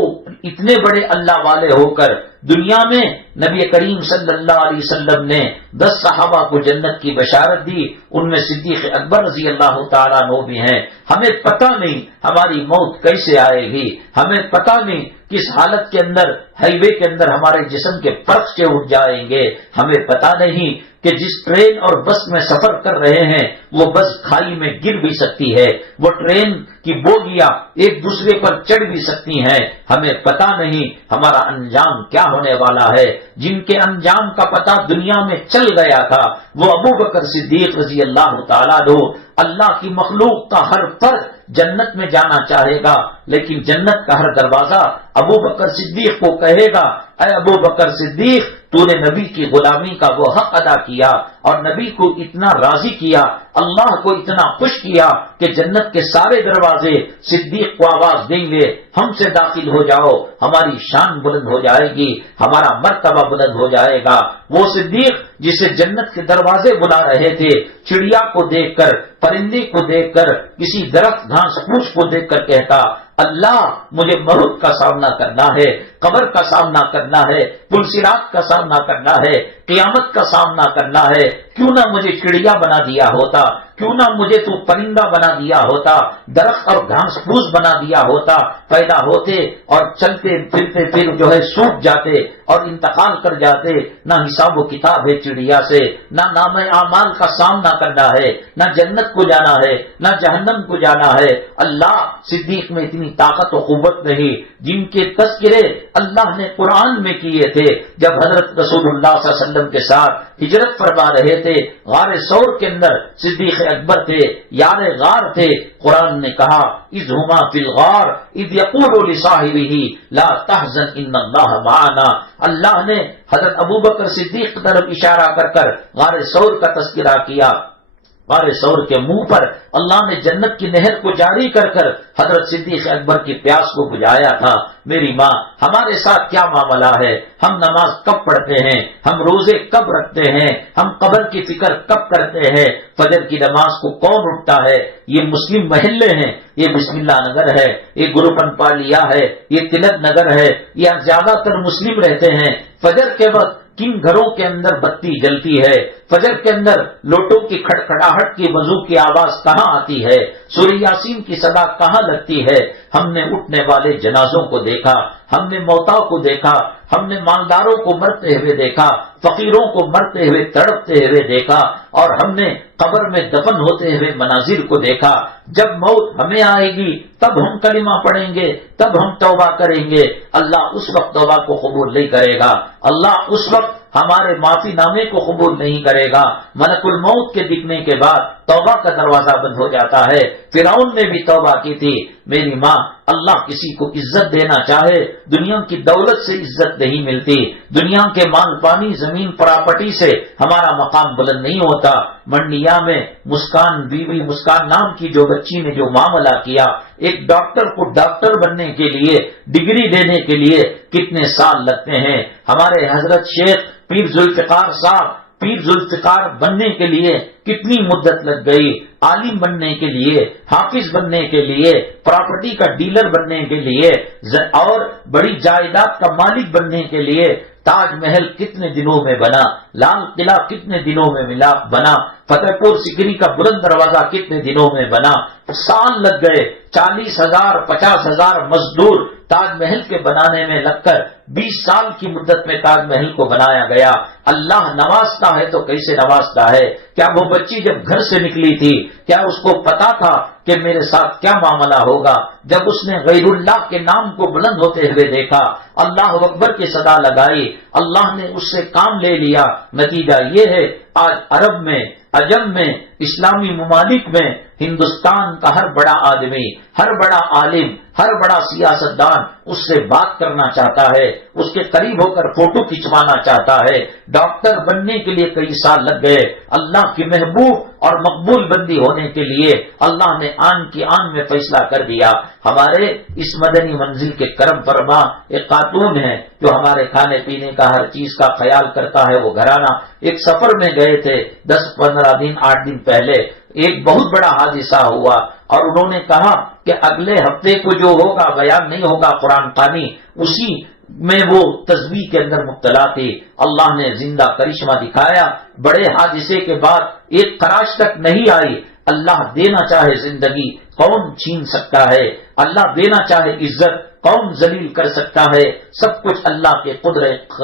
اتنے بڑے اللہ والے ہو کر دنیا میں نبی کریم صلی اللہ علیہ وسلم نے 10 صحابہ کو جنت کی بشارت دی، ان میں صدیق اکبر رضی اللہ تعالیٰ عنہ بھی ہیں۔ ہمیں پتہ نہیں ہماری موت کیسے آئے گی، ہمیں پتہ نہیں کس حالت کے اندر ہائی وے کے اندر ہمارے جسم کے پرخچے اٹھ جائیں گے، ہمیں پتہ نہیں کہ جس ٹرین اور بس میں سفر کر رہے ہیں وہ بس کھائی میں گر بھی سکتی ہے، وہ ٹرین کی بوگیاں ایک دوسرے پر چڑھ بھی سکتی ہیں، ہمیں پتہ نہیں ہمارا انجام کیا ہونے والا ہے۔ جن کے انجام کا پتہ دنیا میں چل گیا تھا وہ ابو بکر صدیق رضی اللہ تعالیٰ عنہ اللہ کی مخلوق کا ہر فرد جنت میں جانا چاہے گا، لیکن جنت کا ہر دروازہ ابو بکر صدیق کو کہے گا، اے ابو بکر صدیق، تو نے نبی کی غلامی کا وہ حق ادا کیا اور نبی کو اتنا راضی کیا، اللہ کو اتنا خوش کیا کہ جنت کے سارے دروازے صدیق کو آواز دیں گے، ہم سے داخل ہو جاؤ، ہماری شان بلند ہو جائے گی، ہمارا مرتبہ بلند ہو جائے گا۔ وہ صدیق جسے جنت کے دروازے بلا رہے تھے، چڑیا کو دیکھ کر، پرندے کو دیکھ کر، کسی درخت گھاس پھوس کو دیکھ کر کہتا، اللہ مجھے موت کا سامنا کرنا ہے، قبر کا سامنا کرنا ہے، پلسرات کا سامنا کرنا ہے، قیامت کا سامنا کرنا ہے، کیوں نہ مجھے چڑیا بنا دیا ہوتا، کیوں نہ مجھے تو پرندہ بنا دیا ہوتا، درخت اور گھاس پھوس بنا دیا ہوتا، پیدا ہوتے اور چلتے پھرتے پھر جو ہے سوکھ جاتے اور انتقال کر جاتے، نہ حساب و کتاب ہے چڑیا سے، نہ نام اعمال کا سامنا کرنا ہے، نہ جنت کو جانا ہے، نہ جہنم کو جانا ہے۔ اللہ صدیق میں اتنی طاقت و قوت نہیں، جن کے تذکرے اللہ نے قرآن میں کیے تھے جب حضرت رسول اللہ صلی اللہ علیہ وسلم کے ساتھ ہجرت فرما رہے تھے، غار ثور کے اندر صدیق اکبر تھے، یار غار تھے۔ قرآن نے کہا اذ ہما فی الغار اذ یقول لصاحبہ لا تحزن ان اللہ معنا۔ اللہ نے حضرت ابو بکر صدیق کی طرف اشارہ کر کر غار ثور کا تذکرہ کیا۔ غار ثور کے منہ پر اللہ نے جنت کی نہر کو جاری کر کر حضرت صدیق اکبر کی پیاس کو بجھایا تھا۔ میری ماں، ہمارے ساتھ کیا معاملہ ہے؟ ہم نماز کب پڑھتے ہیں؟ ہم روزے کب رکھتے ہیں؟ ہم قبر کی فکر کب کرتے ہیں؟ فجر کی نماز کو کون اٹھتا ہے؟ یہ مسلم محلے ہیں، یہ بسم اللہ نگر ہے، یہ گروپن پالیا ہے، یہ تلک نگر ہے، یہ زیادہ تر مسلم رہتے ہیں۔ فجر کے وقت کن گھروں کے اندر بتی جلتی ہے؟ فجر کے اندر لوٹوں کی کھڑکھڑاہٹ کی وضو کی آواز کہاں آتی ہے؟ سورہ یاسین کی صدا کہاں لگتی ہے؟ ہم نے اٹھنے والے جنازوں کو دیکھا، ہم نے موتا کو دیکھا، ہم نے مالداروں کو مرتے ہوئے دیکھا، فقیروں کو مرتے ہوئے تڑپتے ہوئے دیکھا، اور ہم نے قبر میں دفن ہوتے ہوئے مناظر کو دیکھا۔ جب موت ہمیں آئے گی تب ہم کلمہ پڑھیں گے، تب ہم توبہ کریں گے۔ اللہ اس وقت توبہ کو قبول نہیں کرے گا، اللہ اس وقت ہمارے معافی نامے کو قبول نہیں کرے گا۔ ملک الموت کے دکھنے کے بعد توبہ کا دروازہ بند ہو جاتا ہے۔ فرعون نے بھی توبہ کی تھی۔ میری ماں، اللہ کسی کو عزت دینا چاہے، دنیا کی دولت سے عزت نہیں ملتی، دنیا کے مال پانی زمین پراپرٹی سے ہمارا مقام بلند نہیں ہوتا۔ منڈیا میں مسکان بیوی مسکان نام کی جو بچی نے جو معاملہ کیا، ایک ڈاکٹر کو ڈاکٹر بننے کے لیے، ڈگری لینے کے لیے کتنے سال لگتے ہیں۔ ہمارے حضرت شیخ پیر ذوالفقار صاحب پیر ذوالفقار بننے کے لیے کتنی مدت لگ گئی، عالم بننے کے لیے، حافظ بننے کے لیے، پراپرٹی کا ڈیلر بننے کے لیے، اور بڑی جائیداد کا مالک بننے کے لیے۔ تاج محل کتنے دنوں میں بنا، لال قلعہ کتنے دنوں میں بنا، فتح پور سیکری کا بلند دروازہ کتنے دنوں میں بنا۔ سال لگ گئے، 40,000 50,000 مزدور تاج محل کے بنانے میں لگ کر 20 سال کی مدت میں تاج محل کو بنایا گیا۔ اللہ نوازتا ہے تو کیسے نوازتا ہے؟ کیا وہ بچی جب گھر سے نکلی تھی، کیا اس کو پتا تھا کہ میرے ساتھ کیا معاملہ ہوگا؟ جب اس نے غیر اللہ کے نام کو بلند ہوتے ہوئے دیکھا، اللہ اکبر کی صدا لگائی، اللہ نے اس سے کام لے لیا۔ نتیجہ یہ ہے آج عرب میں، عجم میں، اسلامی ممالک میں ہندوستان کا ہر بڑا آدمی، ہر بڑا عالم، ہر بڑا سیاستدان اس سے بات کرنا چاہتا ہے، اس کے قریب ہو کر فوٹو کھنچوانا چاہتا ہے۔ ڈاکٹر بننے کے لیے کئی سال لگ گئے۔ اللہ کی محبوب اور مقبول بندی ہونے کے لیے اللہ نے آن کی آن میں فیصلہ کر دیا۔ ہمارے اس مدنی منزل کے کرم فرما ایک خاتون ہے جو ہمارے کھانے پینے کا ہر چیز کا خیال کرتا ہے، وہ گھرانہ۔ ایک سفر میں گئے تھے 10-15 دن 8 دن پہلے، ایک بہت بڑا حادثہ ہوا اور انہوں نے کہا کہ اگلے ہفتے کو جو ہوگا بیان نہیں ہوگا قرآن پانی، اسی میں وہ تسبیح کے اندر مبتلا تھی۔ اللہ نے زندہ کرشمہ دکھایا، بڑے حادثے کے بعد ایک خراش تک نہیں آئی۔ اللہ دینا چاہے زندگی کون چھین سکتا ہے؟ اللہ دینا چاہے عزت کون ذلیل کر سکتا ہے؟ سب کچھ اللہ کے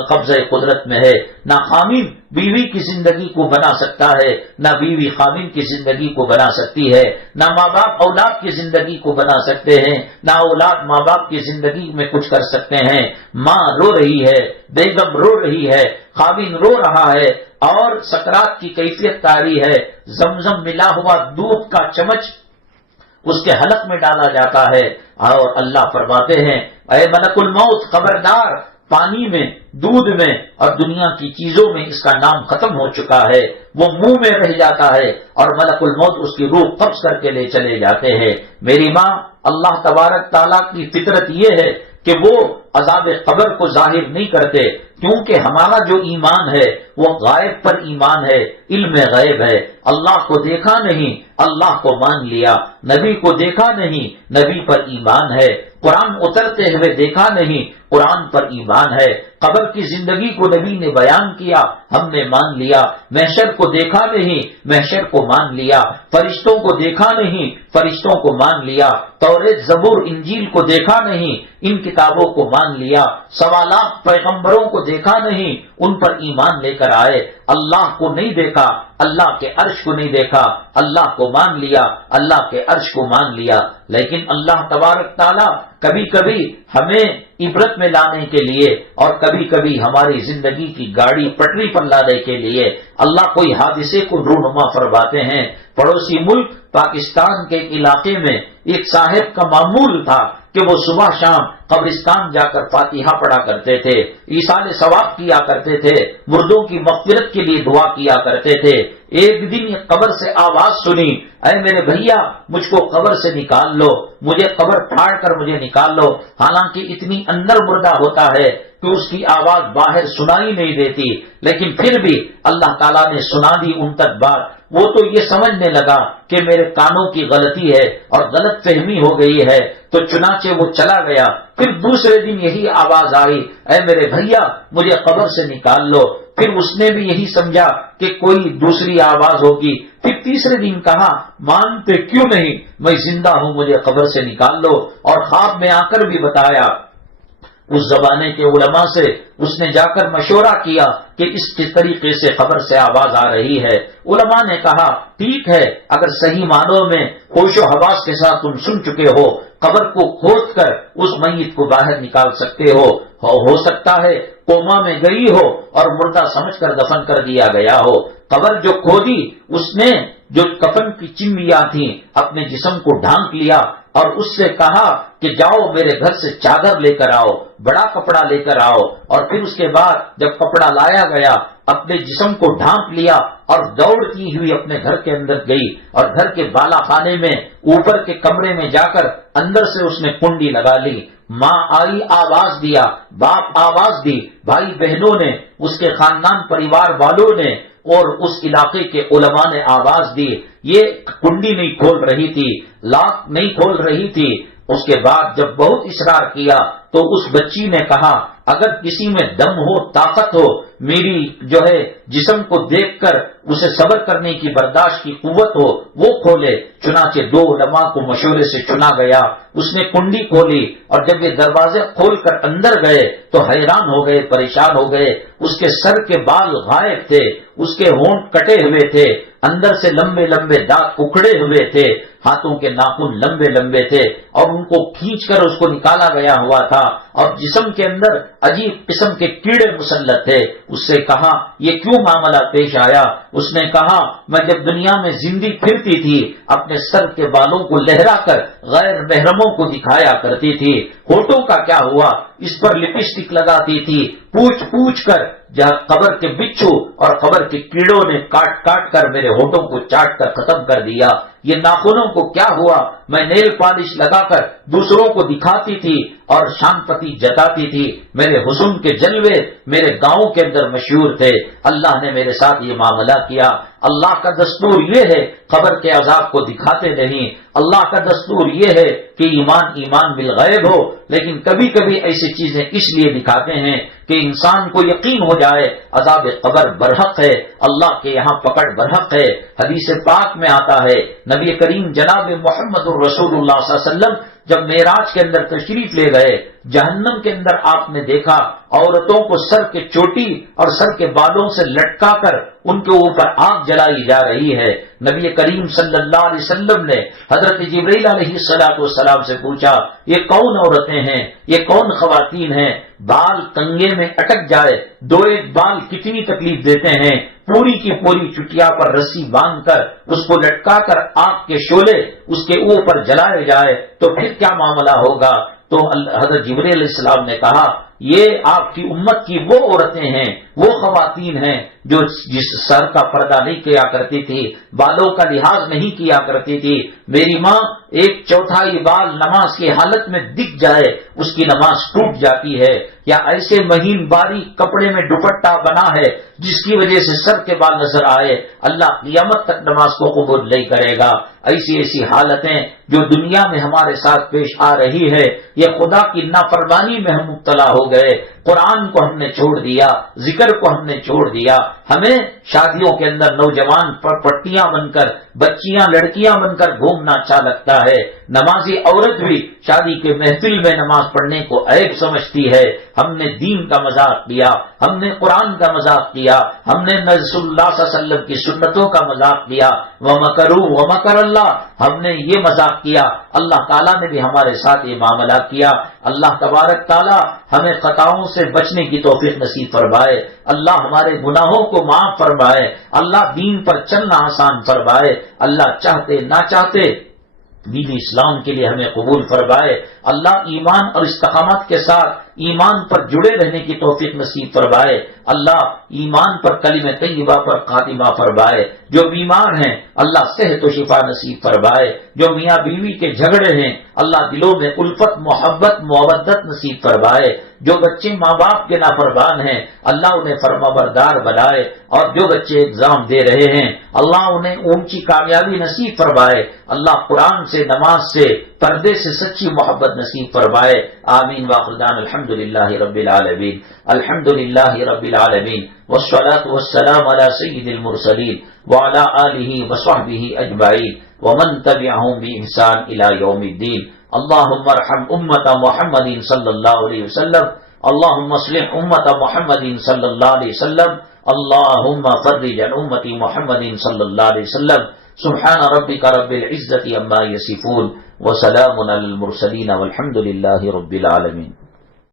قبضہ قدرت میں ہے۔ نہ خامن بیوی کی زندگی کو بنا سکتا ہے، نہ بیوی خامن کی زندگی کو بنا سکتی ہے، نہ ماں باپ اولاد کی زندگی کو بنا سکتے ہیں، نہ اولاد ماں باپ کی زندگی میں کچھ کر سکتے ہیں۔ ماں رو رہی ہے، بیگم رو رہی ہے، خامن رو رہا ہے اور سکرات کی کیفیت طاری ہے۔ زمزم ملا ہوا دودھ کا چمچ اس کے حلق میں ڈالا جاتا ہے اور اللہ فرماتے ہیں اے ملک الموت خبردار، پانی میں، دودھ میں اور دنیا کی چیزوں میں اس کا نام ختم ہو چکا ہے، وہ منہ میں رہ جاتا ہے اور ملک الموت اس کی روح قبض کر کے لے چلے جاتے ہیں۔ میری ماں، اللہ تبارک تعالیٰ کی فطرت یہ ہے کہ وہ عذاب قبر کو ظاہر نہیں کرتے، کیونکہ ہمارا جو ایمان ہے وہ غائب پر ایمان ہے، علم غیب ہے۔ اللہ کو دیکھا نہیں، اللہ کو مان لیا، نبی کو دیکھا نہیں، نبی پر ایمان ہے، قرآن اترتے ہوئے دیکھا نہیں، قرآن پر ایمان ہے، قبر کی زندگی کو نبی نے بیان کیا، ہم نے مان لیا، محشر کو دیکھا نہیں، محشر کو مان لیا، فرشتوں کو دیکھا نہیں، فرشتوں کو مان لیا، توریت زبور انجیل کو دیکھا نہیں، ان کتابوں کو مان لیا، سوالات پیغمبروں کو دیکھا نہیں، ان پر ایمان لے کر آئے۔ اللہ کو نہیں دیکھا، اللہ کے عرش کو نہیں دیکھا، اللہ کو مان لیا، اللہ کے عرش کو مان لیا۔ لیکن اللہ تبارک تعالیٰ کبھی کبھی ہمیں عبرت میں لانے کے لیے اور کبھی کبھی ہماری زندگی کی گاڑی پٹری پر لانے کے لیے اللہ کوئی حادثے کو رونما فرماتے ہیں۔ پڑوسی ملک پاکستان کے علاقے میں ایک صاحب کا معمول تھا کہ وہ صبح شام قبرستان جا کر فاتحہ پڑھا کرتے تھے، ایصال ثواب کیا کرتے تھے، مردوں کی مغفرت کے لیے دعا کیا کرتے تھے۔ ایک دن یہ قبر سے آواز سنی، اے میرے بھیا مجھ کو قبر سے نکال لو، مجھے قبر پھاڑ کر مجھے نکال لو۔ حالانکہ اتنی اندر مردہ ہوتا ہے کہ اس کی آواز باہر سنائی نہیں دیتی، لیکن پھر بھی اللہ تعالیٰ نے سنا دی ان تک بات۔ وہ تو یہ سمجھنے لگا کہ میرے کانوں کی غلطی ہے اور غلط فہمی ہو گئی ہے، تو چنانچہ وہ چلا گیا۔ پھر دوسرے دن یہی آواز آئی، اے میرے بھیا مجھے قبر سے نکال لو۔ پھر اس نے بھی یہی سمجھا کہ کوئی دوسری آواز ہوگی۔ پھر تیسرے دن کہا، مانتے کیوں نہیں، میں زندہ ہوں، مجھے قبر سے نکال لو۔ اور خواب میں آ کر بھی بتایا، اس زمانے کے علماء سے اس نے جا کر مشورہ کیا کہ اس کے طریقے سے قبر سے آواز آ رہی ہے۔ علماء نے کہا ٹھیک ہے، اگر صحیح معنوں میں ہوش و حواس کے ساتھ تم سن چکے ہو، قبر کو کھود کر اس میت کو باہر نکال سکتے ہو سکتا ہے کوما میں گئی ہو اور مردہ سمجھ کر دفن کر دیا گیا ہو۔ قبر جو کھودی اس نے جو کفن کی چمڑیاں تھیں اپنے جسم کو ڈھانک لیا اور اس سے کہا کہ جاؤ میرے گھر سے چادر لے کر آؤ، بڑا کپڑا لے کر آؤ۔ اور پھر اس کے بعد جب کپڑا لایا گیا اپنے جسم کو ڈھانپ لیا اور دوڑتی ہوئی اپنے گھر کے اندر گئی اور گھر کے بالا خانے میں اوپر کے کمرے میں جا کر اندر سے اس نے کنڈی لگا لی۔ ماں آئی آواز دیا، باپ آواز دی، بھائی بہنوں نے، اس کے خاندان پریوار والوں نے اور اس علاقے کے علماء نے آواز دی۔ یہ کنڈی نہیں کھول رہی تھی، لاک نہیں کھول رہی تھی۔ اس کے بعد جب بہت اصرار کیا تو اس بچی نے کہا اگر کسی میں دم ہو، طاقت ہو، میری جو ہے جسم کو دیکھ کر اسے صبر کرنے کی، برداشت کی قوت ہو، وہ کھولے۔ چنانچہ دو علماء کو مشورے سے چنا گیا، اس نے کنڈی کھولی اور جب یہ دروازے کھول کر اندر گئے تو حیران ہو گئے، پریشان ہو گئے۔ اس کے سر کے بال غائب تھے، اس کے ہونٹ کٹے ہوئے تھے، اندر سے لمبے لمبے دانت اکھڑے ہوئے تھے، ہاتھوں کے ناخن لمبے لمبے تھے اور ان کو کھینچ کر اس کو نکالا گیا ہوا تھا اور جسم کے اندر عجیب قسم کے کیڑے مسلط تھے۔ اس سے کہا یہ کیوں معاملہ پیش آیا؟ اس نے کہا میں جب دنیا میں زندگی پھرتی تھی اپنے سر کے بالوں کو لہرا کر غیر محرموں کو دکھایا کرتی تھی۔ ہونٹوں کا کیا ہوا؟ اس پر لپسٹک لگاتی تھی، پوچھ پوچھ کر جہاں قبر کے بچھو اور قبر کے کیڑوں نے کاٹ کاٹ کر میرے ہونٹوں کو چاٹ کر ختم کر دیا۔ یہ ناخنوں کو کیا ہوا؟ میں نیل پالش لگا کر دوسروں کو دکھاتی تھی اور شان پتی جتاتی تھی، میرے حسن کے جلوے میرے گاؤں کے اندر مشہور تھے۔ اللہ نے میرے ساتھ یہ معاملہ کیا۔ اللہ کا دستور یہ ہے قبر کے عذاب کو دکھاتے نہیں۔ اللہ کا دستور یہ ہے کہ ایمان بالغیب ہو، لیکن کبھی کبھی ایسی چیزیں اس لیے دکھاتے ہیں کہ انسان کو یقین ہو جائے عذاب قبر برحق ہے، اللہ کے یہاں پکڑ برحق ہے۔ حدیث پاک میں آتا ہے نبی کریم جناب محمد الرسول اللہ صلی اللہ علیہ وسلم جب معراج کے اندر تشریف لے گئے، جہنم کے اندر آپ نے دیکھا عورتوں کو سر کے چوٹی اور سر کے بالوں سے لٹکا کر ان کے اوپر آگ جلائی جا رہی ہے۔ نبی کریم صلی اللہ علیہ وسلم نے حضرت جبرائیل علیہ السلام سے پوچھا، یہ کون عورتیں ہیں، یہ کون خواتین ہیں؟ بال کنگے میں اٹک جائے، دو ایک بال کتنی تکلیف دیتے ہیں، پوری کی پوری چٹیا پر رسی باندھ کر اس کو لٹکا کر آگ کے شعلے اس کے اوپر جلائے جائے تو پھر کیا معاملہ ہوگا؟ تو حضرت جبرائیل علیہ السلام نے کہا، یہ آپ کی امت کی وہ عورتیں ہیں، وہ خواتین ہیں جو جس سر کا پردہ نہیں کیا کرتی تھی، بالوں کا لحاظ نہیں کیا کرتی تھی۔ میری ماں ایک چوتھائی بال نماز کی حالت میں دکھ جائے اس کی نماز ٹوٹ جاتی ہے، یا ایسے مہین باریک کپڑے میں دوپٹہ بنا ہے جس کی وجہ سے سر کے بال نظر آئے، اللہ قیامت تک نماز کو قبول نہیں کرے گا۔ ایسی حالتیں جو دنیا میں ہمارے ساتھ پیش آ رہی ہے، یہ خدا کی نافرمانی میں ہم مبتلا ہو گئے، قرآن کو ہم نے چھوڑ دیا، ذکر کو ہم نے چھوڑ دیا۔ ہمیں شادیوں کے اندر نوجوان پر پٹیاں بن کر، بچیاں لڑکیاں بن کر گھومنا اچھا لگتا ہے۔ نمازی عورت بھی شادی کے محفل میں نماز پڑھنے کو عیب سمجھتی ہے۔ ہم نے دین کا مذاق کیا، ہم نے قرآن کا مذاق کیا، ہم نے رسول اللہ صلی اللہ علیہ وسلم کی سنتوں کا مذاق کیا۔ وَمَكَرُوا وَمَكَرَ اللَّهُ، ہم نے یہ مذاق کیا، اللہ تعالیٰ نے بھی ہمارے ساتھ یہ معاملہ کیا۔ اللہ تبارک تعالیٰ ہمیں خطاؤں سے بچنے کی توفیق نصیب فرمائے، اللہ ہمارے گناہوں کو معاف فرمائے، اللہ دین پر چلنا آسان فرمائے، اللہ چاہتے نہ چاہتے دین اسلام کے لیے ہمیں قبول فرمائے، اللہ ایمان اور استقامت کے ساتھ ایمان پر جڑے رہنے کی توفیق نصیب فرمائے، اللہ ایمان پر کلمہ طیبہ پر خاتمہ فرمائے۔ جو بیمار ہیں اللہ صحت و شفا نصیب فرمائے، جو میاں بیوی کے جھگڑے ہیں اللہ دلوں میں الفت محبت مودت نصیب فرمائے، جو بچے ماں باپ کے نافرمان ہیں اللہ انہیں فرما بردار بنائے، اور جو بچے ایگزام دے رہے ہیں اللہ انہیں اونچی کامیابی نصیب فرمائے، اللہ قرآن سے، نماز سے، پردے سے سچی محبت نصیب فرمائے۔ آمین واخر دعوانا الحمدللہ رب العالمین، الحمدللہ رب العالمین، والصلاة والسلام علی سید المرسلین وعلی آلہ وصحبہ اجمعین ومن تبعہم بإحسان الی یوم الدین۔ اللہم ارحم امت محمد صلی اللہ علیہ وسلم، اللہم اصلح امت محمد صلی اللہ علیہ وسلم، اللہم فرج عن امت محمد صلی اللہ علیہ وسلم۔ سبحان ربک رب العزة عما یصفون وسلام علی المرسلین والحمد للہ رب العالمین۔